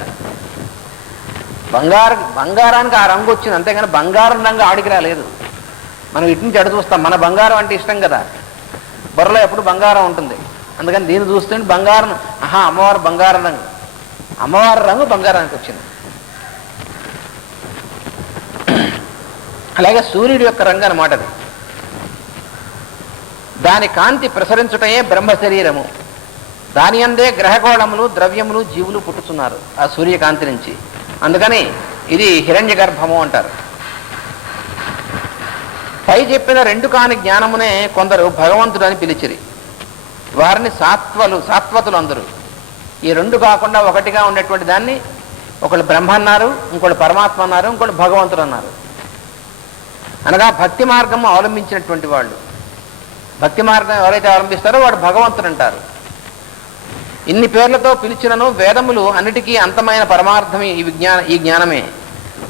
బంగారానికి ఆ రంగు వచ్చింది, అంతేగాని బంగారం రంగు ఆడికి రాలేదు. మనం ఇటు నుంచి అడు చూస్తాం, మన బంగారం అంటే ఇష్టం కదా, బుర్రలో ఎప్పుడు బంగారం ఉంటుంది. అందుకని దీన్ని చూస్తుంటే బంగారం, అమ్మవారు బంగారం రంగు, అమ్మవారి రంగు బంగారానికి వచ్చింది. అలాగే సూర్యుడి యొక్క రంగు అన్నమాట అది. దాని కాంతి ప్రసరించుటయే బ్రహ్మ శరీరము. దాని అందే గ్రహగోళములు, ద్రవ్యములు, జీవులు పుట్టుతున్నారు ఆ సూర్యకాంతి నుంచి. అందుకని ఇది హిరణ్య గర్భము అంటారు. పై చెప్పిన రెండు కాని జ్ఞానమునే కొందరు భగవంతుడు అని పిలిచిరి. వారిని సాత్వతులు అందరూ. ఈ రెండు కాకుండా ఒకటిగా ఉండేటువంటి దాన్ని ఒకళ్ళు బ్రహ్మ అన్నారు, ఇంకోళ్ళు పరమాత్మ అన్నారు, ఇంకోళ్ళు భగవంతుడు అన్నారు. అనగా భక్తి మార్గం అవలంబించినటువంటి వాళ్ళు. భక్తి మార్గం ఎవరైతే అవలంబిస్తారో వాడు భగవంతుడు అంటారు. ఇన్ని పేర్లతో పిలిచినను వేదములు అన్నిటికీ అంతమైన పరమార్థం ఈ జ్ఞానమే.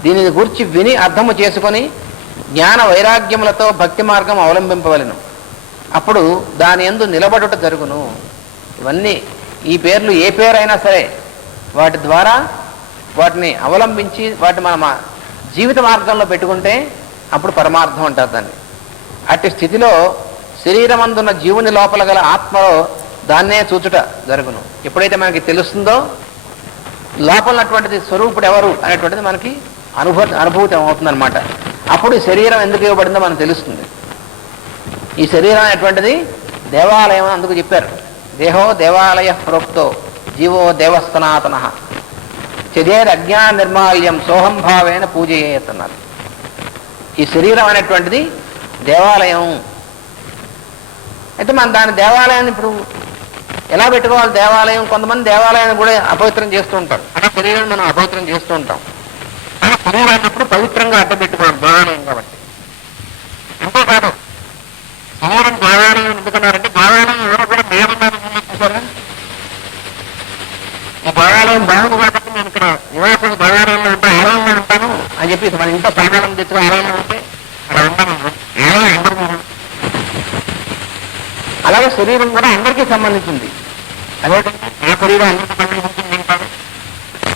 దీనిని గురించి విని అర్థము చేసుకొని జ్ఞాన వైరాగ్యములతో భక్తి మార్గం అవలంబింపవలెను. అప్పుడు దాని యందు నిలబడుట జరుగును. ఇవన్నీ ఈ పేర్లు ఏ పేరైనా సరే వాటి ద్వారా వాటిని అవలంబించి వాటి మన జీవిత మార్గంలో పెట్టుకుంటే అప్పుడు పరమార్థం అంటారు దాన్ని. అట్టి స్థితిలో శరీరమందున్న జీవుని లోపల గల ఆత్మలో దాన్నే చూచుట జరుగును. ఎప్పుడైతే మనకి తెలుస్తుందో లోపలన్నటువంటిది స్వరూపుడు ఎవరు అనేటువంటిది మనకి అనుభూతి అవుతుందన్నమాట. అప్పుడు ఈ శరీరం ఎందుకు ఇవ్వబడిందో మనకు తెలుస్తుంది. ఈ శరీరం అనేటువంటిది దేవాలయం అని అందుకు చెప్పారు. దేహో దేవాలయ ప్రోక్తో జీవో దేవస్థనాతన చర్యేర్ అజ్ఞాన నిర్మాల్యం సోహంభావేన పూజయేతన్నారు. ఈ శరీరం అనేటువంటిది దేవాలయం. అయితే మనం దాని దేవాలయాన్ని ఇప్పుడు ఎలా పెట్టుకోవాలి? దేవాలయం, కొంతమంది దేవాలయాన్ని కూడా అపవిత్రం చేస్తూ ఉంటారు. అలా శరీరాన్ని మనం అపవిత్రం చేస్తూ ఉంటాం. అలా శరీరాన్ని అప్పుడు పవిత్రంగా అడ్డం పెట్టుకోవాలి దేవాలయం కాబట్టి. అంతేకాదు శరీరం దేవాలయం ఎందుకున్నారంటే దేవాలయం ఎవరో కూడా మేమన్నారు చూసారా? ఈ దేవాలయం బాగుంది కాబట్టి నేను ఇక్కడ నివాసం దేవాలయంలో ఉంటే ఆలయంలో ఉంటాను అని చెప్పి మన ఇంట్లో సామానం తెచ్చుకుని ఆలయంలో ఉంటే అక్కడ ఉంటాను. అలాగే శరీరం కూడా అందరికీ సంబంధించింది. అదేంటంటే ఏ శరీరం అందరికీ సంబంధించింది అంటారు,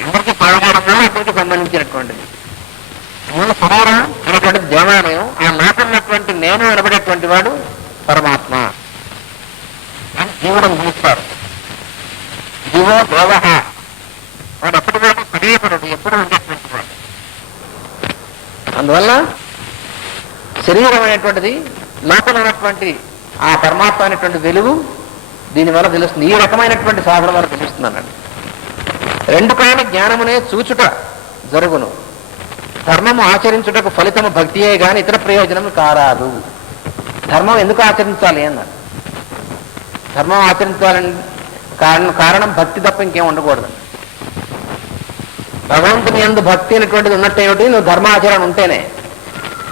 అందరికీ పరమాత్మ అందరికీ సంబంధించినటువంటిది. మూల శరీరం అనేటువంటిది దేవాలయం. ఆ నాకున్నటువంటి నేను అనబడేటువంటి వాడు పరమాత్మ అని జీవుడు పిలుస్తారు. జీవో దేవ వాడు ఎప్పటి వాడు శరీరుడు, ఎప్పుడు ఉండేటువంటి వాడు. అందువల్ల శరీరం అనేటువంటిది లోపల ఉన్నటువంటి ఆ పరమాత్మ అనేటువంటి వెలుగు దీనివల్ల తెలుస్తుంది. ఈ రకమైనటువంటి సాధన వల్ల తెలుస్తుంది అన్నాడు. రెండు కాని జ్ఞానమునే చూచుట జరుగును. ధర్మము ఆచరించుటకు ఫలితము భక్తియే గాని ఇతర ప్రయోజనము కారాదు. ధర్మం ఎందుకు ఆచరించాలి అన్నాడు. ధర్మం ఆచరించాలని కారణం భక్తి తప్ప ఇంకేం ఉండకూడదు. భగవంతుని యందు భక్తి అనేటువంటిది ఉన్నట్టేమిటి? నువ్వు ధర్మాచరణ ఉంటేనే.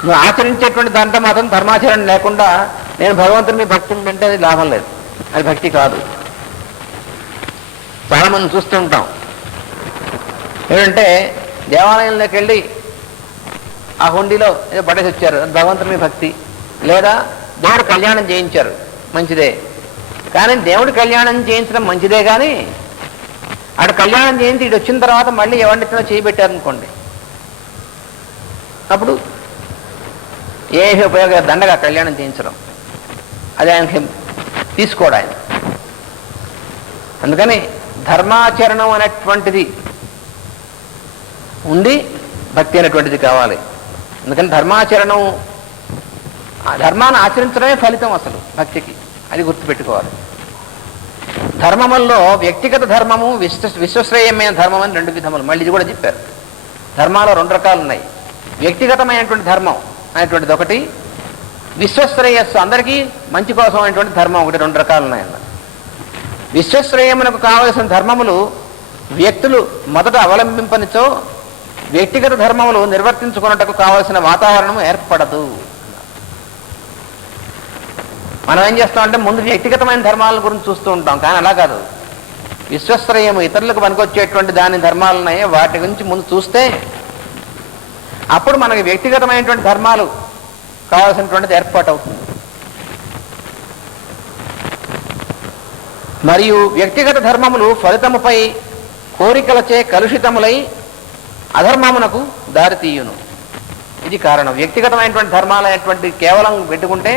నువ్వు ఆచరించేటువంటి దాంట్లో మాత్రం ధర్మాచరణ లేకుండా నేను భగవంతుని మీ భక్తి ఉంటే అది లాభం లేదు, అది భక్తి కాదు. చాలా మంది చూస్తూ ఉంటాం ఏంటంటే దేవాలయంలోకి వెళ్ళి ఆ హుండీలో ఏదో పడేసి వచ్చారు, భగవంతుని మీ భక్తి. లేదా దేవుడు కళ్యాణం చేయించారు, మంచిదే. కానీ దేవుడు కళ్యాణం చేయించడం మంచిదే, కానీ అటు కళ్యాణం చేయించి ఇటు వచ్చిన తర్వాత మళ్ళీ ఎవరినిచ్చినా చేయబెట్టారనుకోండి, అప్పుడు ఏ ఉపయోగం? దండగా కళ్యాణం చేయించడం. అది ఆయనకి తీసుకోడు ఆయన. అందుకని ధర్మాచరణం అనేటువంటిది ఉండి భక్తి అనేటువంటిది కావాలి. అందుకని ధర్మాచరణం, ధర్మాన్ని ఆచరించడమే ఫలితం అసలు భక్తికి, అది గుర్తుపెట్టుకోవాలి. ధర్మముల్లో వ్యక్తిగత ధర్మము, విశ్వశ్రేయమైన ధర్మం అని 2 విధములు. మళ్ళీ ఇది కూడా చెప్పారు. ధర్మాలు 2 రకాలు ఉన్నాయి. వ్యక్తిగతమైనటువంటి ధర్మం అనేటువంటిది ఒకటి, విశ్వశ్రేయస్సు అందరికీ మంచి కోసం అనేటువంటి ధర్మం ఒకటి, 2 రకాలు ఉన్నాయన్న. విశ్వశ్రేయమునకు కావలసిన ధర్మములు వ్యక్తులు మొదట అవలంబింపనిచో వ్యక్తిగత ధర్మములు నిర్వర్తించుకున్నట్టుకు కావలసిన వాతావరణం ఏర్పడదు. మనం ఏం చేస్తామంటే ముందు వ్యక్తిగతమైన ధర్మాల గురించి చూస్తూ ఉంటాం, కానీ అలా కాదు. విశ్వశ్రేయము ఇతరులకు పనికొచ్చేటువంటి దాని ధర్మాలు ఉన్నాయి, వాటి గురించి ముందు చూస్తే అప్పుడు మనకి వ్యక్తిగతమైనటువంటి ధర్మాలు కావాల్సినటువంటిది ఏర్పాటు అవుతుంది. మరియు వ్యక్తిగత ధర్మములు ఫలితముపై కోరికలచే కలుషితములై అధర్మమునకు దారితీయును. ఇది కారణం. వ్యక్తిగతమైనటువంటి ధర్మాలు అనేటువంటి కేవలం పెట్టుకుంటే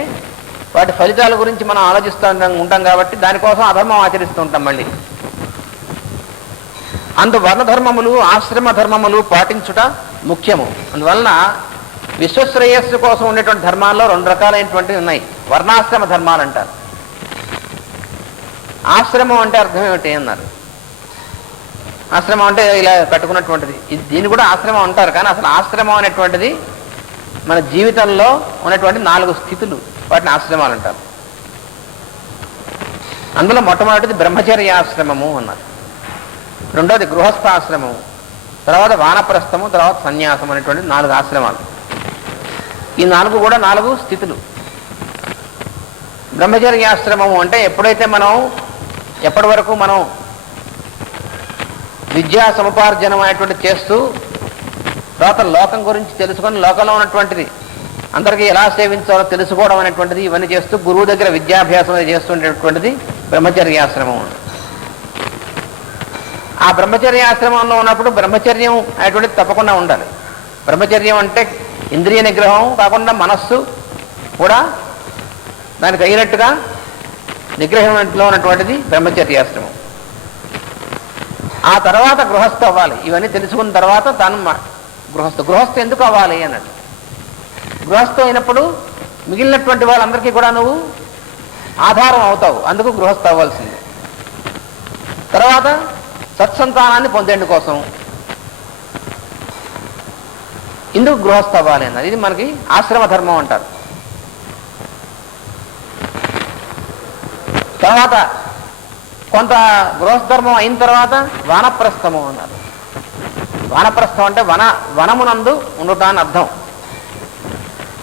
వాటి ఫలితాల గురించి మనం ఆలోచిస్తూ ఉంటాం కాబట్టి దానికోసం అధర్మం ఆచరిస్తూ ఉంటాం. మళ్ళీ అందు వర్ణధర్మములు, ఆశ్రమ ధర్మములు పాటించుట ముఖ్యము. అందువలన విశ్వశ్రేయస్సు కోసం ఉండేటువంటి ధర్మాల్లో 2 రకాలైనటువంటివి ఉన్నాయి. వర్ణాశ్రమ ధర్మాలు అంటారు. ఆశ్రమం అంటే అర్థం ఏమిటి అన్నారు. ఆశ్రమం అంటే ఇలా కట్టుకున్నటువంటిది, దీన్ని కూడా ఆశ్రమం అంటారు. కానీ అసలు ఆశ్రమం అనేటువంటిది మన జీవితంలో ఉన్నటువంటి 4 స్థితులు, వాటిని ఆశ్రమాలు అంటారు. అందులో మొట్టమొదటిది బ్రహ్మచర్యాశ్రమము అన్నారు, రెండోది గృహస్థాశ్రమము, తర్వాత వానప్రస్థము, తర్వాత సన్యాసం అనేటువంటి 4 ఆశ్రమాలు. ఈ 4 కూడా 4 స్థితులు. బ్రహ్మచర్యాశ్రమము అంటే ఎప్పటి వరకు మనం విద్యా సముపార్జనం అనేటువంటి చేస్తూ తర్వాత లోకం గురించి తెలుసుకొని లోకంలో ఉన్నటువంటిది అందరికీ ఎలా సేవించాలో తెలుసుకోవడం అనేటువంటిది ఇవన్నీ చేస్తూ గురువు దగ్గర విద్యాభ్యాసం చేస్తుండేటువంటిది బ్రహ్మచర్యాశ్రమం. ఆ బ్రహ్మచర్యాశ్రమంలో ఉన్నప్పుడు బ్రహ్మచర్యం అనేటువంటిది తప్పకుండా ఉండాలి. బ్రహ్మచర్యం అంటే ఇంద్రియ నిగ్రహం కాకుండా మనస్సు కూడా దానికి తగినట్టుగా నిగ్రహంలో ఉన్నటువంటిది బ్రహ్మచర్యాశ్రమం. ఆ తర్వాత గృహస్థ అవ్వాలి. ఇవన్నీ తెలుసుకున్న తర్వాత తాను గృహస్థ ఎందుకు అవ్వాలి అన్నాడు. గృహస్థ అయినప్పుడు మిగిలినటువంటి వాళ్ళందరికీ కూడా నువ్వు ఆధారం అవుతావు, అందుకు గృహస్థ అవ్వాల్సిందే. తర్వాత సత్సంతానాన్ని పొందేందుకోసం ఇందుకు గృహస్థ అవ్వాలి అన్నది. ఇది మనకి ఆశ్రమ ధర్మం అంటారు. తర్వాత కొంత గృహస్థధర్మం అయిన తర్వాత వానప్రస్థము అన్నారు. వానప్రస్థం అంటే వనమునందు ఉండుట అని అర్థం.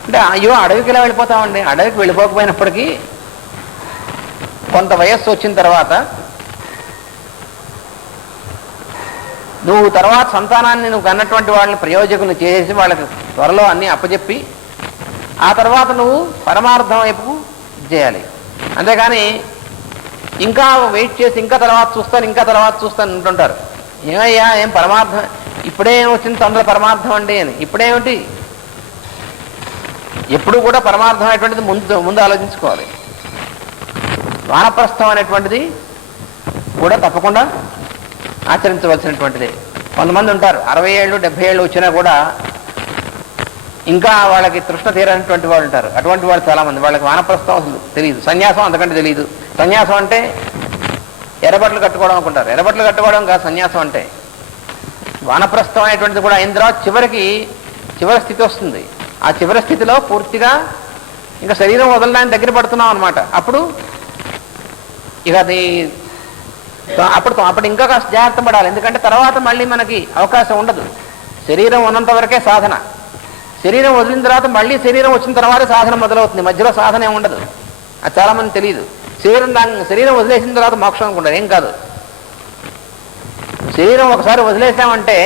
అంటే అయ్యో అడవికి ఇలా వెళ్ళిపోతామండి, అడవికి వెళ్ళిపోకపోయినప్పటికీ కొంత వయస్సు వచ్చిన తర్వాత నువ్వు తర్వాత సంతానాన్ని నువ్వు కన్నటువంటి వాళ్ళని ప్రయోజకులు చేసి వాళ్ళకి త్వరలో అన్నీ అప్పచెప్పి ఆ తర్వాత నువ్వు పరమార్థం వైపుకు చేయాలి. అంతేగాని ఇంకా వెయిట్ చేసి ఇంకా తర్వాత చూస్తాను అంటుంటారు. ఏమయ్యా ఏం పరమార్థం ఇప్పుడే వచ్చింది తొందర పరమార్థం అండి అని. ఇప్పుడేమిటి, ఎప్పుడు కూడా పరమార్థం అనేటువంటిది ముందు ఆలోచించుకోవాలి. వానప్రస్థం అనేటువంటిది కూడా తప్పకుండా ఆచరించవలసినటువంటిది. కొంతమంది ఉంటారు 60 ఏళ్ళు 70 ఏళ్ళు వచ్చినా కూడా ఇంకా వాళ్ళకి తృష్ణ తీరనటువంటి వాళ్ళు ఉంటారు. అటువంటి వాళ్ళు చాలామంది. వాళ్ళకి వానప్రస్థం అసలు తెలియదు, సన్యాసం అంతకంటే తెలియదు. సన్యాసం అంటే ఎర్రబట్టలు కట్టుకోవడం అనుకుంటారు. ఎర్రబట్టలు కట్టుకోవడం కాదు సన్యాసం అంటే. వానప్రస్థం అనేటువంటిది కూడా అయిన తర్వాత చివరి స్థితి వస్తుంది. ఆ చివరి స్థితిలో పూర్తిగా ఇంకా శరీరం వదలడానికి దగ్గర పడుతున్నాం అనమాట. అప్పుడు ఇక అది అప్పుడు ఇంకా కాస్త జాగ్రత్త పడాలి. ఎందుకంటే తర్వాత మళ్ళీ మనకి అవకాశం ఉండదు. శరీరం ఉన్నంత వరకే సాధన. శరీరం వదిలిన తర్వాత మళ్ళీ శరీరం వచ్చిన తర్వాత సాధన మొదలవుతుంది. మధ్యలో సాధన ఏమి ఉండదు. అది చాలామంది తెలియదు. శరీరం వదిలేసిన తర్వాత మోక్షం అనుకుంటారు. ఏం కాదు. శరీరం ఒకసారి వదిలేసామంటే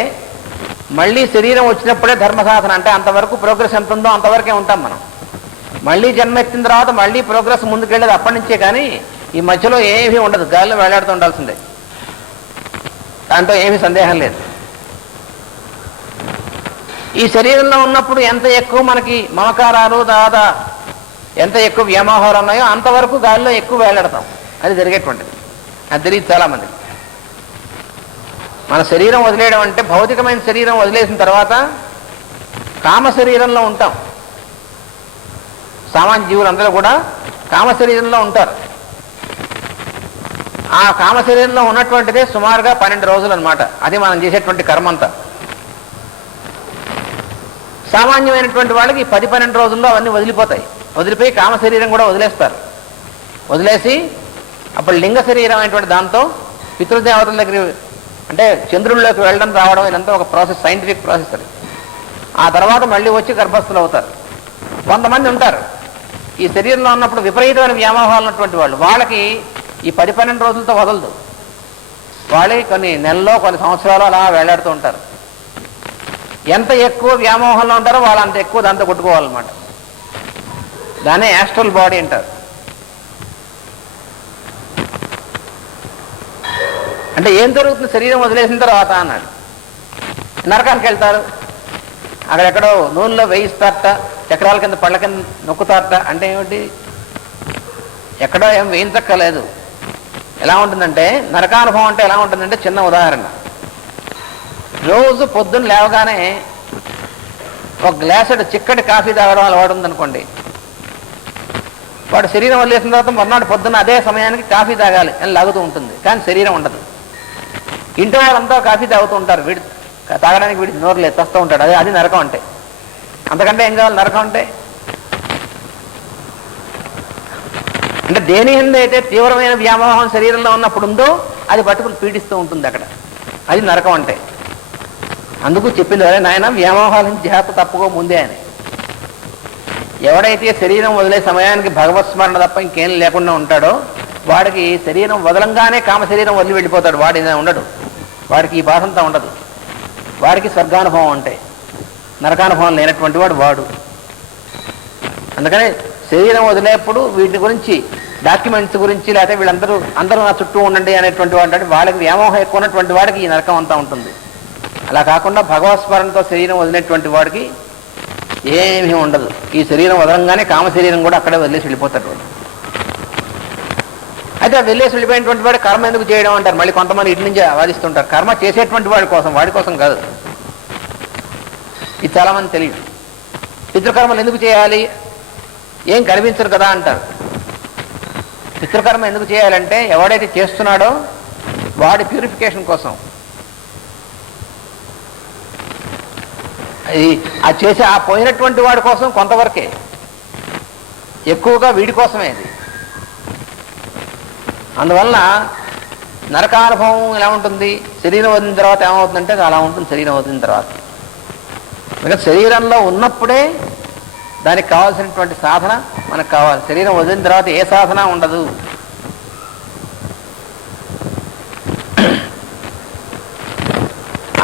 మళ్ళీ శరీరం వచ్చినప్పుడే ధర్మ సాధన. అంటే అంతవరకు ప్రోగ్రెస్ ఎంత ఉందో అంతవరకే ఉంటాం మనం. మళ్ళీ జన్మ ఎత్తిన తర్వాత మళ్ళీ ప్రోగ్రెస్ ముందుకెళ్ళేది అప్పటి నుంచే. కానీ ఈ మధ్యలో ఏమీ ఉండదు, గాలిలో వేలాడుతూ ఉండాల్సిందే. దాంట్లో ఏమీ సందేహం లేదు. ఈ శరీరంలో ఉన్నప్పుడు ఎంత ఎక్కువ మనకి మమకారాలు, తర్వాత ఎంత ఎక్కువ వ్యామోహాలు ఉన్నాయో అంతవరకు గాలిలో ఎక్కువ వేలాడతాం. అది జరిగేటువంటిది. అది తెలియదు చాలామందికి. మన శరీరం వదిలేయడం అంటే భౌతికమైన శరీరం వదిలేసిన తర్వాత కామ శరీరంలో ఉంటాం. సామాన్య జీవులందరూ కూడా కామ శరీరంలో ఉంటారు. ఆ కామ శరీరంలో ఉన్నటువంటిదే సుమారుగా 12 రోజులు అనమాట. అది మనం చేసేటువంటి కర్మ అంతా. సామాన్యమైనటువంటి వాళ్ళకి 10-12 రోజుల్లో అవన్నీ వదిలిపోతాయి. వదిలిపోయి కామ శరీరం కూడా వదిలేస్తారు. వదిలేసి అప్పుడు లింగ శరీరం అయినటువంటి దాంతో పితృదేవతల దగ్గర అంటే చంద్రుల్లోకి వెళ్ళడం రావడం ఇదంతా ఒక ప్రాసెస్, సైంటిఫిక్ ప్రాసెస్ అది. ఆ తర్వాత మళ్ళీ వచ్చి గర్భస్థులు అవుతారు. కొంతమంది ఉంటారు ఈ శరీరంలో ఉన్నప్పుడు విపరీతమైన వ్యామోహాలు ఉన్నటువంటి వాళ్ళు. వాళ్ళకి ఈ 10-12 రోజులతో వదలదు. వాళ్ళే కొన్ని నెలల్లో కొన్ని సంవత్సరాలు అలా వేలాడుతూ ఉంటారు. ఎంత ఎక్కువ వ్యామోహంలో ఉంటారో వాళ్ళు అంత ఎక్కువ దాంతో కొట్టుకోవాలన్నమాట. దాన్నే యాస్ట్రల్ బాడీ అంటారు. అంటే ఏం జరుగుతుంది శరీరం వదిలేసిన తర్వాత అన్నాడు. నరకానికి వెళ్తారు. అక్కడెక్కడో నూనెలో వేయిస్తారట, చక్రాల కింద పళ్ళ కింద నొక్కుతారట. అంటే ఏమిటి? ఎక్కడో ఏం వేయించక్కర్లేదు. ఎలా ఉంటుందంటే నరకానుభవం అంటే ఎలా ఉంటుందంటే చిన్న ఉదాహరణ. రోజు పొద్దున్న లేవగానే ఒక గ్లాసుడు చిక్కటి కాఫీ తాగడం అలవాటు ఉందనుకోండి. వాడు శరీరం వదిలేసిన తర్వాత మర్నాడు పొద్దున్న అదే సమయానికి కాఫీ తాగాలి అని లాగుతూ ఉంటుంది. కానీ శరీరం ఉండదు. ఇంటి వాళ్ళంతా కాఫీ తాగుతూ ఉంటారు. వీడి తాగడానికి వీడి నోరు లేదు, తస్తూ ఉంటాడు. అది నరకం అంటే. అంతకంటే ఏం కావాలి నరకం అంటే? అంటే దేని అయితే తీవ్రమైన వ్యామోహం శరీరంలో ఉన్నప్పుడు ఉందో అది పట్టుకుని పీడిస్తూ ఉంటుంది అక్కడ. అది నరకం అంటే. అందుకు చెప్పింది అదే నాయన వ్యామోహాల నుంచి జాగ్రత్త తప్పుకో ముందే అని. ఎవడైతే శరీరం వదిలే సమయానికి భగవత్ స్మరణ తప్ప ఇంకేం లేకుండా ఉంటాడో వాడికి శరీరం వదలంగానే కామ శరీరం వదిలి వెళ్ళిపోతాడు. వాడి ఉండడు. వాడికి ఈ బాధంతా ఉండదు. వాడికి స్వర్గానుభవం అంటే నరకానుభవం లేనటువంటి వాడు. అందుకని శరీరం వదిలేప్పుడు వీటి గురించి డాక్యుమెంట్స్ గురించి లేకపోతే అందరూ నా చుట్టూ ఉండండి అనేటువంటి వాడు వాళ్ళకి వ్యామోహం ఎక్కువ ఉన్నటువంటి వాడికి ఈ నరకం అంతా ఉంటుంది. అలా కాకుండా భగవత్ స్మరణతో శరీరం వదిలేటువంటి వాడికి ఏమీ ఉండదు. ఈ శరీరం వదలంగానే కామ శరీరం కూడా అక్కడే వదిలేసి వెళ్ళిపోతాడు వాడు. అయితే వదిలేసి వెళ్ళిపోయినటువంటి వాడు కర్మ ఎందుకు చేయడం అంటారు. మళ్ళీ కొంతమంది ఇటు నుంచి వాదిస్తుంటారు. కర్మ చేసేటువంటి వాడి కోసం కాదు. ఇది చాలామంది తెలియదు. పితృకర్మలు ఎందుకు చేయాలి? ఏం కనిపించరు కదా అంటారు. పితృకర్మ ఎందుకు చేయాలంటే ఎవడైతే చేస్తున్నాడో వాడి ప్యూరిఫికేషన్ కోసం. అది చేసి ఆ పోయినటువంటి వాడి కోసం కొంతవరకే, ఎక్కువగా వీడి కోసమే అది. అందువలన నరకానుభవం ఎలా ఉంటుంది? శరీరం వదిలిన తర్వాత ఏమవుతుందంటే అలా ఉంటుంది. శరీరం వదిలిన తర్వాత ఎందుకంటే శరీరంలో ఉన్నప్పుడే దానికి కావాల్సినటువంటి సాధన మనకు కావాలి. శరీరం వదిలిన తర్వాత ఏ సాధన ఉండదు.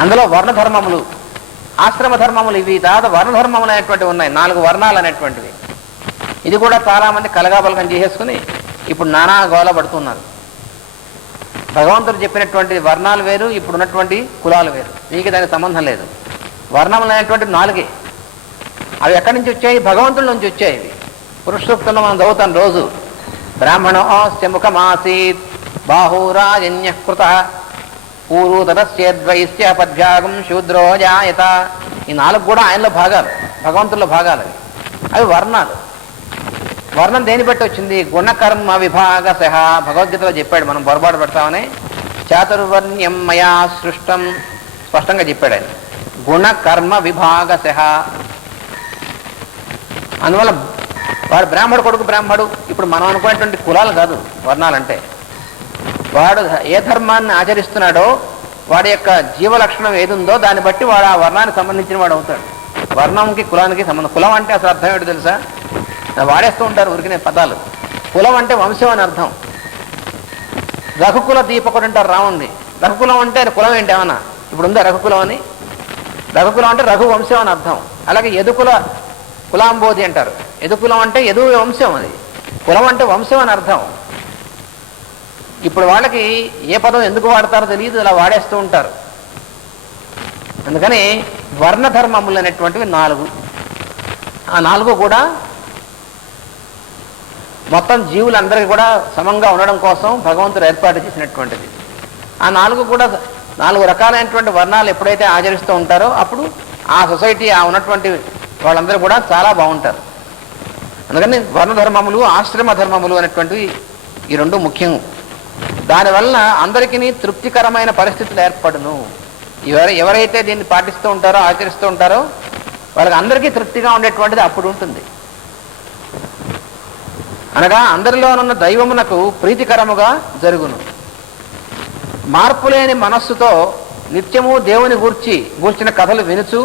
అందులో వర్ణధర్మములు, ఆశ్రమ ధర్మములు, ఇవి తర్వాత వర్ణధర్మములు అనేటువంటివి ఉన్నాయి. 4 వర్ణాలు అనేటువంటివి. ఇది కూడా చాలామంది కలగాబలకం చేసేసుకుని ఇప్పుడు నానా గోల పడుతున్నారు. భగవంతుడు చెప్పినటువంటి వర్ణాలు వేరు, ఇప్పుడు ఉన్నటువంటి కులాలు వేరు. నీకు దానికి సంబంధం లేదు. వర్ణములు అనేటువంటి 4. అవి ఎక్కడి నుంచి వచ్చాయి? భగవంతుడి నుంచి వచ్చాయి. ఇవి పురుష సూక్తంలో మనం చదువుతాం రోజు. బ్రాహ్మణోస్య ముఖమాసీత్ బాహూరాజన్యకృత పూర్వతరస్యేద్వైశ్య పద్భ్యాగం శూద్రో జాయత. ఈ 4 కూడా ఆయనలో భాగాలు, భగవంతుల్లో భాగాలు. అవి వర్ణాలు. వర్ణం దేని బట్టి వచ్చింది? గుణకర్మ విభాగశః. భగవద్గీతలో చెప్పాడు. మనం పొరపాటు పెడతామని. చాతుర్వర్ణ్యం మయా సృష్టం స్పష్టంగా చెప్పాడు ఆయన. గుణకర్మ విభాగశః. అందువల్ల వాడు బ్రాహ్మడు కొడుకు బ్రాహ్మడు. ఇప్పుడు మనం అనుకునేటువంటి కులాలు కాదు వర్ణాలంటే. వాడు ఏ ధర్మాన్ని ఆచరిస్తున్నాడో వాడి యొక్క జీవలక్షణం ఏది ఉందో దాన్ని బట్టి వాడు ఆ వర్ణానికి సంబంధించిన వాడు అవుతాడు. వర్ణంకి కులానికి సంబంధం. కులం అంటే అసలు అర్థం ఏంటో తెలుసా? వాడేస్తూ ఉంటారు ఊరికినే పదాలు. కులం అంటే వంశం అని అర్థం. రఘుకుల దీపకుడు అంటారు రాముణ్ణి. రఘుకులం అంటే కులం ఏంటి ఏమన్నా ఇప్పుడు ఉందా రఘుకులం అని? రఘుకులం అంటే రఘు వంశం అని అర్థం. అలాగే యదుకుల కులాంబోధి అంటారు. యదుకులం అంటే యదు వంశం. అది కులం అంటే వంశం అని అర్థం. ఇప్పుడు వాళ్ళకి ఏ పదం ఎందుకు వాడతారో తెలియదు, అలా వాడేస్తూ ఉంటారు. అందుకని వర్ణధర్మములు అనేటువంటివి 4. ఆ 4 కూడా మొత్తం జీవులందరికీ కూడా సమంగా ఉండడం కోసం భగవంతుడు ఏర్పాటు చేసినటువంటిది. ఆ 4 కూడా 4 రకాలైనటువంటి వర్ణాలు ఎప్పుడైతే ఆచరిస్తూ ఉంటారో అప్పుడు ఆ సొసైటీ ఆ ఉన్నటువంటి వాళ్ళందరూ కూడా చాలా బాగుంటారు. అందుకని వర్ణధర్మములు ఆశ్రమ ధర్మములు అనేటువంటివి ఈ 2 ముఖ్యం. దానివల్ల అందరికీ తృప్తికరమైన పరిస్థితులు ఏర్పడును. ఎవరైతే దీన్ని పాటిస్తూ ఉంటారో ఆచరిస్తూ ఉంటారో వాళ్ళకి అందరికీ తృప్తిగా ఉండేటువంటిది అప్పుడు ఉంటుంది. అనగా అందరిలోనున్న దైవమునకు ప్రీతికరముగా జరుగును. మార్పులేని మనస్సుతో నిత్యము దేవుని గూర్చిన కథలు వినుచు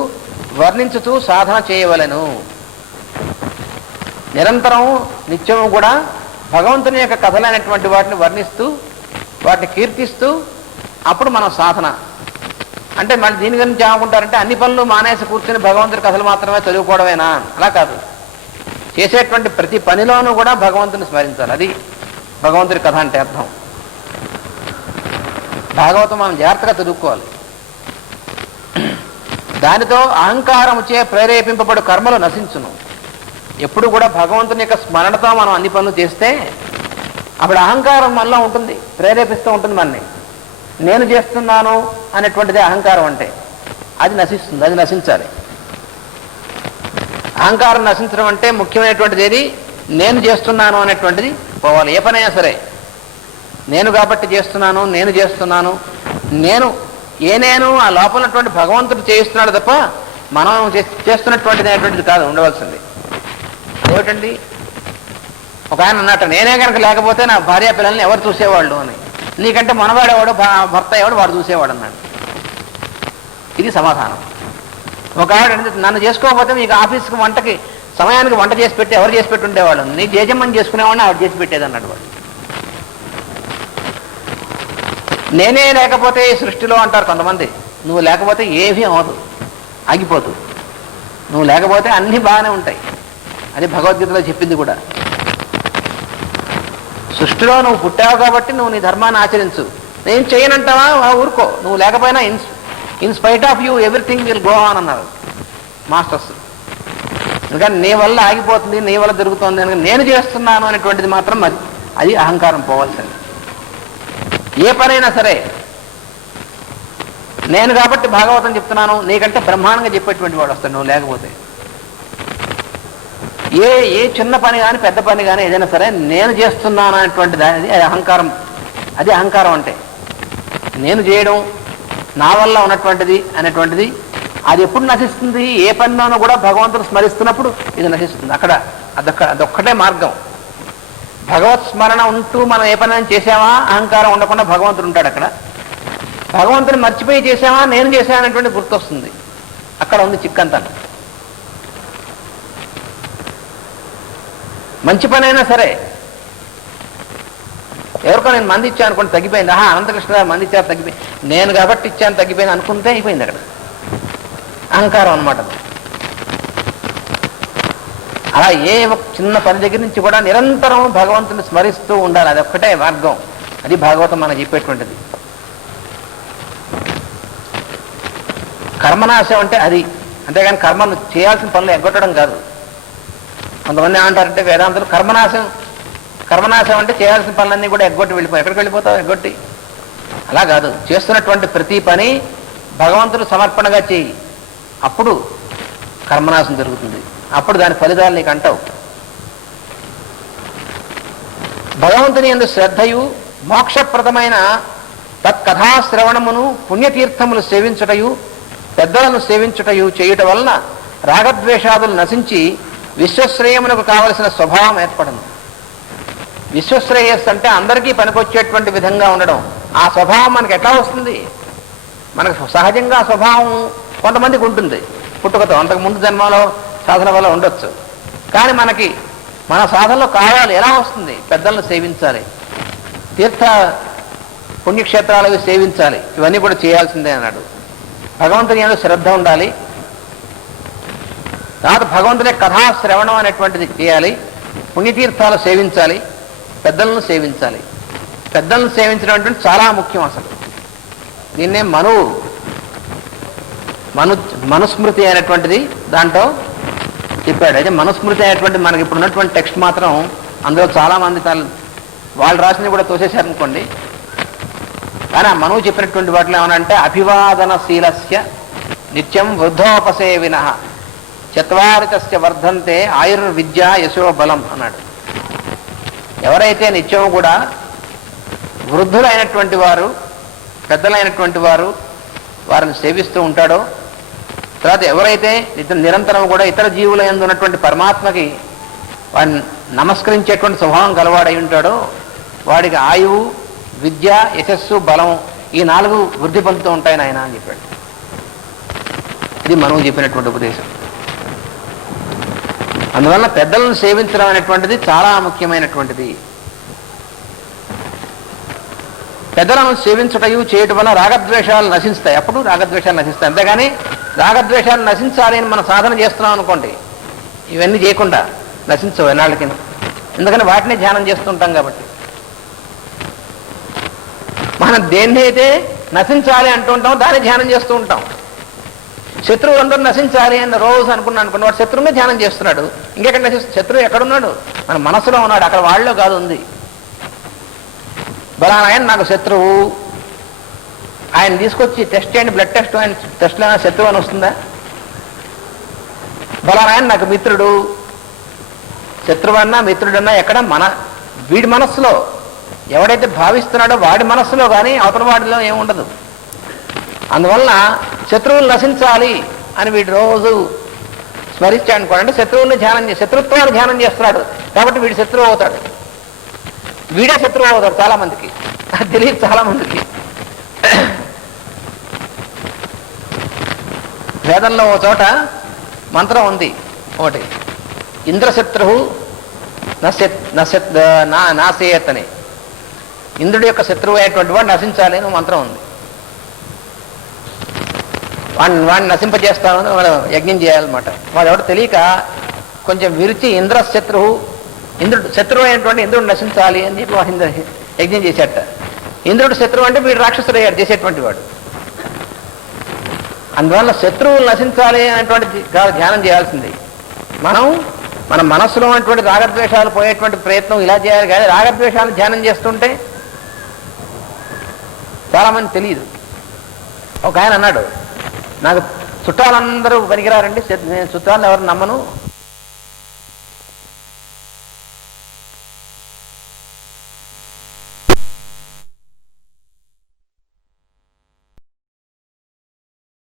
వర్ణించుతూ సాధన చేయవలెను. నిరంతరం నిత్యము కూడా భగవంతుని యొక్క కథలైనటువంటి వాటిని వర్ణిస్తూ వాటిని కీర్తిస్తూ అప్పుడు మనం సాధన అంటే మళ్ళీ దీని గురించి ఏమనుకుంటారంటే అన్ని పనులు మానేసి కూర్చుని భగవంతుడి కథలు మాత్రమే చదువుకోవడమేనా? అలా కాదు. చేసేటువంటి ప్రతి పనిలోనూ కూడా భగవంతుని స్మరించాలి. అది భగవంతుడి కథ అంటే అర్థం. భాగవతం మనం జాగ్రత్తగా చదువుకోవాలి. దానితో అహంకారముచే ప్రేరేపింపబడు కర్మలు నశించును. ఎప్పుడు కూడా భగవంతుని యొక్క స్మరణతో మనం అన్ని పనులు చేస్తే అప్పుడు అహంకారం మనలో ఉంటుంది, ప్రేరేపిస్తూ ఉంటుంది మనని. నేను చేస్తున్నాను అనేటువంటిది అహంకారం అంటే అది నశిస్తుంది, అది నశించాలి. అహంకారం నశించడం అంటే ముఖ్యమైనటువంటిది ఏది? నేను చేస్తున్నాను అనేటువంటిది పోవాలి. ఏ పనైనా సరే నేను కాబట్టి చేస్తున్నాను, నేను ఆ లోపల ఉన్నటువంటి భగవంతుడు చేయిస్తున్నాడు తప్ప మనం చేస్తున్నటువంటిది అనేటువంటిది కాదు ఉండవలసింది. ఏమిటండి, ఒక ఆయన అన్నట్టు నేనే కనుక లేకపోతే నా భార్య పిల్లల్ని ఎవరు చూసేవాళ్ళు అని. నీకంటే మనవాడేవాడు భర్త ఎవడు వాడు చూసేవాడు అన్నాడు. ఇది సమాధానం. ఒక ఆవిడ నన్ను చేసుకోకపోతే మీకు ఆఫీస్కి వంటకి సమయానికి వంట చేసి పెట్టి ఎవరు చేసి పెట్టి ఉండేవాళ్ళు, నీ జేజమ్మని చేసుకునేవాడిని ఆవిడ చేసి పెట్టేది అన్నాడు వాడు. నేనే లేకపోతే ఈ సృష్టిలో అంటారు కొంతమంది. నువ్వు లేకపోతే ఏమీ అవ్వదు, ఆగిపోదు. నువ్వు లేకపోతే అన్నీ బాగానే ఉంటాయి. అది భగవద్గీతలో చెప్పింది కూడా. సృష్టిలో నువ్వు పుట్టావు కాబట్టి నువ్వు నీ ధర్మాన్ని ఆచరించు. నేను చేయనంటావా? ఊరుకో. నువ్వు లేకపోయినా in spite of you everything will go on అన్నారు మాస్టర్స్. ఎందుకంటే నీ వల్ల ఆగిపోతుంది, నీ వల్ల జరుగుతుంది. నేను చేస్తున్నాను అనేటువంటిది మాత్రం అది అహంకారం పోవాల్సింది. ఏ పనైనా సరే నేను కాబట్టి భాగవతం చెప్తున్నాను, నీకంటే బ్రహ్మాండంగా చెప్పేటువంటి వాడు వస్తాడు నువ్వు లేకపోతే. ఏ చిన్న పని కానీ పెద్ద పని కానీ ఏదైనా సరే నేను చేస్తున్నాను అనేటువంటిది అది అహంకారం. అది అహంకారం అంటే నేను చేయడం, నా వల్ల ఉన్నటువంటిది అనేటువంటిది అది ఎప్పుడు నశిస్తుంది? ఏ పనిలోనూ కూడా భగవంతుడు స్మరిస్తున్నప్పుడు ఇది నశిస్తుంది. అదొక్కటే మార్గం. భగవత్ స్మరణ ఉంటూ మనం ఏ పని చేసామా అహంకారం ఉండకుండా భగవంతుడు ఉంటాడు అక్కడ. భగవంతుని మర్చిపోయి చేసామా నేను చేశానటువంటి గుర్తొస్తుంది. అక్కడ ఉంది చిక్కంతా. మంచి పని అయినా సరే ఎవరికో నేను మంది ఇచ్చాను అనుకోండి, తగ్గిపోయింది. అనంతకృష్ణ గారు మంది ఇచ్చారు, తగ్గిపోయింది. నేను కాబట్టి ఇచ్చాను, తగ్గిపోయింది అనుకుంటే అయిపోయింది. అక్కడ అహంకారం అనమాట. అలా ఏ చిన్న పని దగ్గర నుంచి కూడా నిరంతరం భగవంతుని స్మరిస్తూ ఉండాలి. అది ఒక్కటే మార్గం. అది భాగవతం మనకు చెప్పేటువంటిది. కర్మనాశం అంటే అది. అంతేగాని కర్మను చేయాల్సిన పనులు ఎగ్గొట్టడం కాదు. కొంతమంది ఏమంటారంటే వేదాంతులు కర్మనాశం అంటే చేయాల్సిన పనులన్నీ కూడా ఎగ్గొట్టి వెళ్ళిపోయి. ఎక్కడికి వెళ్ళిపోతావు ఎగ్గొట్టి? అలా కాదు. చేస్తున్నటువంటి ప్రతి పని భగవంతుడు సమర్పణగా చేయి. అప్పుడు కర్మనాశం జరుగుతుంది. అప్పుడు దాని ఫలితాలు నీకు అంటావు. భగవంతుని యందు శ్రద్ధయు మోక్షప్రదమైన తత్కథాశ్రవణమును పుణ్యతీర్థములు సేవించుటయు పెద్దలను సేవించుటయు చేయుట వలన రాగద్వేషాదులు నశించి విశ్వశ్రేయమునకు కావలసిన స్వభావం ఏర్పడను. విశ్వశ్రేయస్సు అంటే అందరికీ పనికొచ్చేటువంటి విధంగా ఉండడం. ఆ స్వభావం మనకు ఎట్లా వస్తుంది? మనకు సహజంగా స్వభావం కొంతమందికి ఉంటుంది పుట్టుకతో, అంతకు ముందు జన్మలో సాధన వల్ల ఉండొచ్చు. కానీ మన సాధనలో కావాలి. ఎలా వస్తుంది? పెద్దలను సేవించాలి, తీర్థ పుణ్యక్షేత్రాలకు సేవించాలి. ఇవన్నీ కూడా చేయాల్సిందే అన్నాడు. భగవంతుని యందు శ్రద్ధ ఉండాలి. తర్వాత భగవంతుని కథాశ్రవణం అనేటువంటిది చేయాలి. పుణ్యతీర్థాలు సేవించాలి, పెద్దలను సేవించాలి. పెద్దలను సేవించడం అంటే చాలా ముఖ్యం. అసలు దీన్నే మనుస్మృతి అనేటువంటిది దాంట్లో చెప్పాడు. అయితే మనుస్మృతి అనేటువంటి మనకి ఇప్పుడు ఉన్నటువంటి టెక్స్ట్ మాత్రం అందులో చాలామంది వాళ్ళు రాసినవి కూడా తోసేశారనుకోండి. కానీ ఆ మనువు చెప్పినటువంటి వాటిలో ఏమనంటే అభివాదనశీలస్య నిత్యం వృద్ధోపసేవిన చత్వారితస్య వర్ధంతే ఆయుర్విద్య యశో బలం అన్నాడు. ఎవరైతే నిత్యం కూడా వృద్ధులైనటువంటి వారు, పెద్దలైనటువంటి వారు వారిని సేవిస్తూ ఉంటాడో, తర్వాత ఎవరైతే నిరంతరం కూడా ఇతర జీవుల యందు ఉన్నటువంటి పరమాత్మకి వాడిని నమస్కరించేటువంటి స్వభావం గలవాడై ఉంటాడో వాడికి ఆయువు, విద్య, యశస్సు, బలం ఈ 4 వృద్ధి పొందుతూ ఉంటాయని ఆయన అని చెప్పాడు. ఇది మనము చెప్పినటువంటి ఉపదేశం. అందువల్ల పెద్దలను సేవించడం అనేటువంటిది చాలా ముఖ్యమైనటువంటిది. పెద్దలను సేవించుటయు చేయటం వల్ల రాగద్వేషాలు నశిస్తాయి. అప్పుడు రాగద్వేషాలు నశిస్తాయి. అంతేగాని రాగద్వేషాలు నశించాలి అని మనం సాధన చేస్తున్నాం అనుకోండి, ఇవన్నీ చేయకుండా నశించవు ఎన్నాళ్ళకి. ఎందుకని వాటిని ధ్యానం చేస్తుంటాం కాబట్టి. మనం దేన్ని అయితే నశించాలి అంటూ ఉంటాం దాన్ని ధ్యానం చేస్తూ ఉంటాం. శత్రువులందరూ నశించాలి అని రోజు అనుకున్నాడు, వాడు శత్రువునే ధ్యానం చేస్తున్నాడు. ఇంకెక్కడ నశిస్తుంది? శత్రువు ఎక్కడున్నాడు? మన మనసులో ఉన్నాడు, అక్కడ వాళ్ళలో కాదు ఉంది. బలానా ఆయన నాకు శత్రువు, ఆయన తీసుకొచ్చి టెస్ట్ చేయండి, బ్లడ్ టెస్ట్, ఆయన టెస్ట్లో అయినా శత్రువు అని వస్తుందా? బలానా ఆయన నాకు మిత్రుడు, శత్రువన్నా మిత్రుడన్నా ఎక్కడ వీడి మనస్సులో ఎవడైతే భావిస్తున్నాడో వాడి మనస్సులో కానీ అవతల వాడిలో ఏముండదు. అందువలన శత్రువులు నశించాలి అని వీడు రోజు స్మరించాడనుకోండి, అంటే శత్రుత్వాన్ని ధ్యానం చేస్తున్నాడు కాబట్టి వీడు శత్రువు అవుతాడు. వీడే శత్రువు అవుతాడు చాలామందికి, అది తెలియదు చాలామందికి. వేదంలో ఓ చోట మంత్రం ఉంది ఒకటి, ఇంద్రశత్రువు నాశేయత్ అని. ఇంద్రుడి యొక్క శత్రువు అయినటువంటి వాడు నశించాలి అని మంత్రం ఉంది. వాడిని నశింపజేస్తామని వాడు యజ్ఞం చేయాలన్నమాట. వాడు ఎవడు తెలియక కొంచెం విరిచి ఇంద్రుడు శత్రువు అయినటువంటి ఇంద్రుడు నశించాలి అని చెప్పి వాడు యజ్ఞం చేసేట. ఇంద్రుడు శత్రువు అంటే వీడు రాక్షసుడు అయ్యాడు చేసేటువంటి వాడు. అందువల్ల శత్రువులు నశించాలి అనేటువంటి ధ్యానం చేయాల్సింది. మన మనస్సులో ఉన్నటువంటి రాగద్వేషాలు పోయేటువంటి ప్రయత్నం ఇలా చేయాలి. కానీ రాగద్వేషాలు ధ్యానం చేస్తుంటే చాలామంది తెలియదు. ఒక ఆయన అన్నాడు, నాకు చుట్టాలందరూ పనికిరారండి, నేను చుట్టాలను ఎవరు నమ్మను,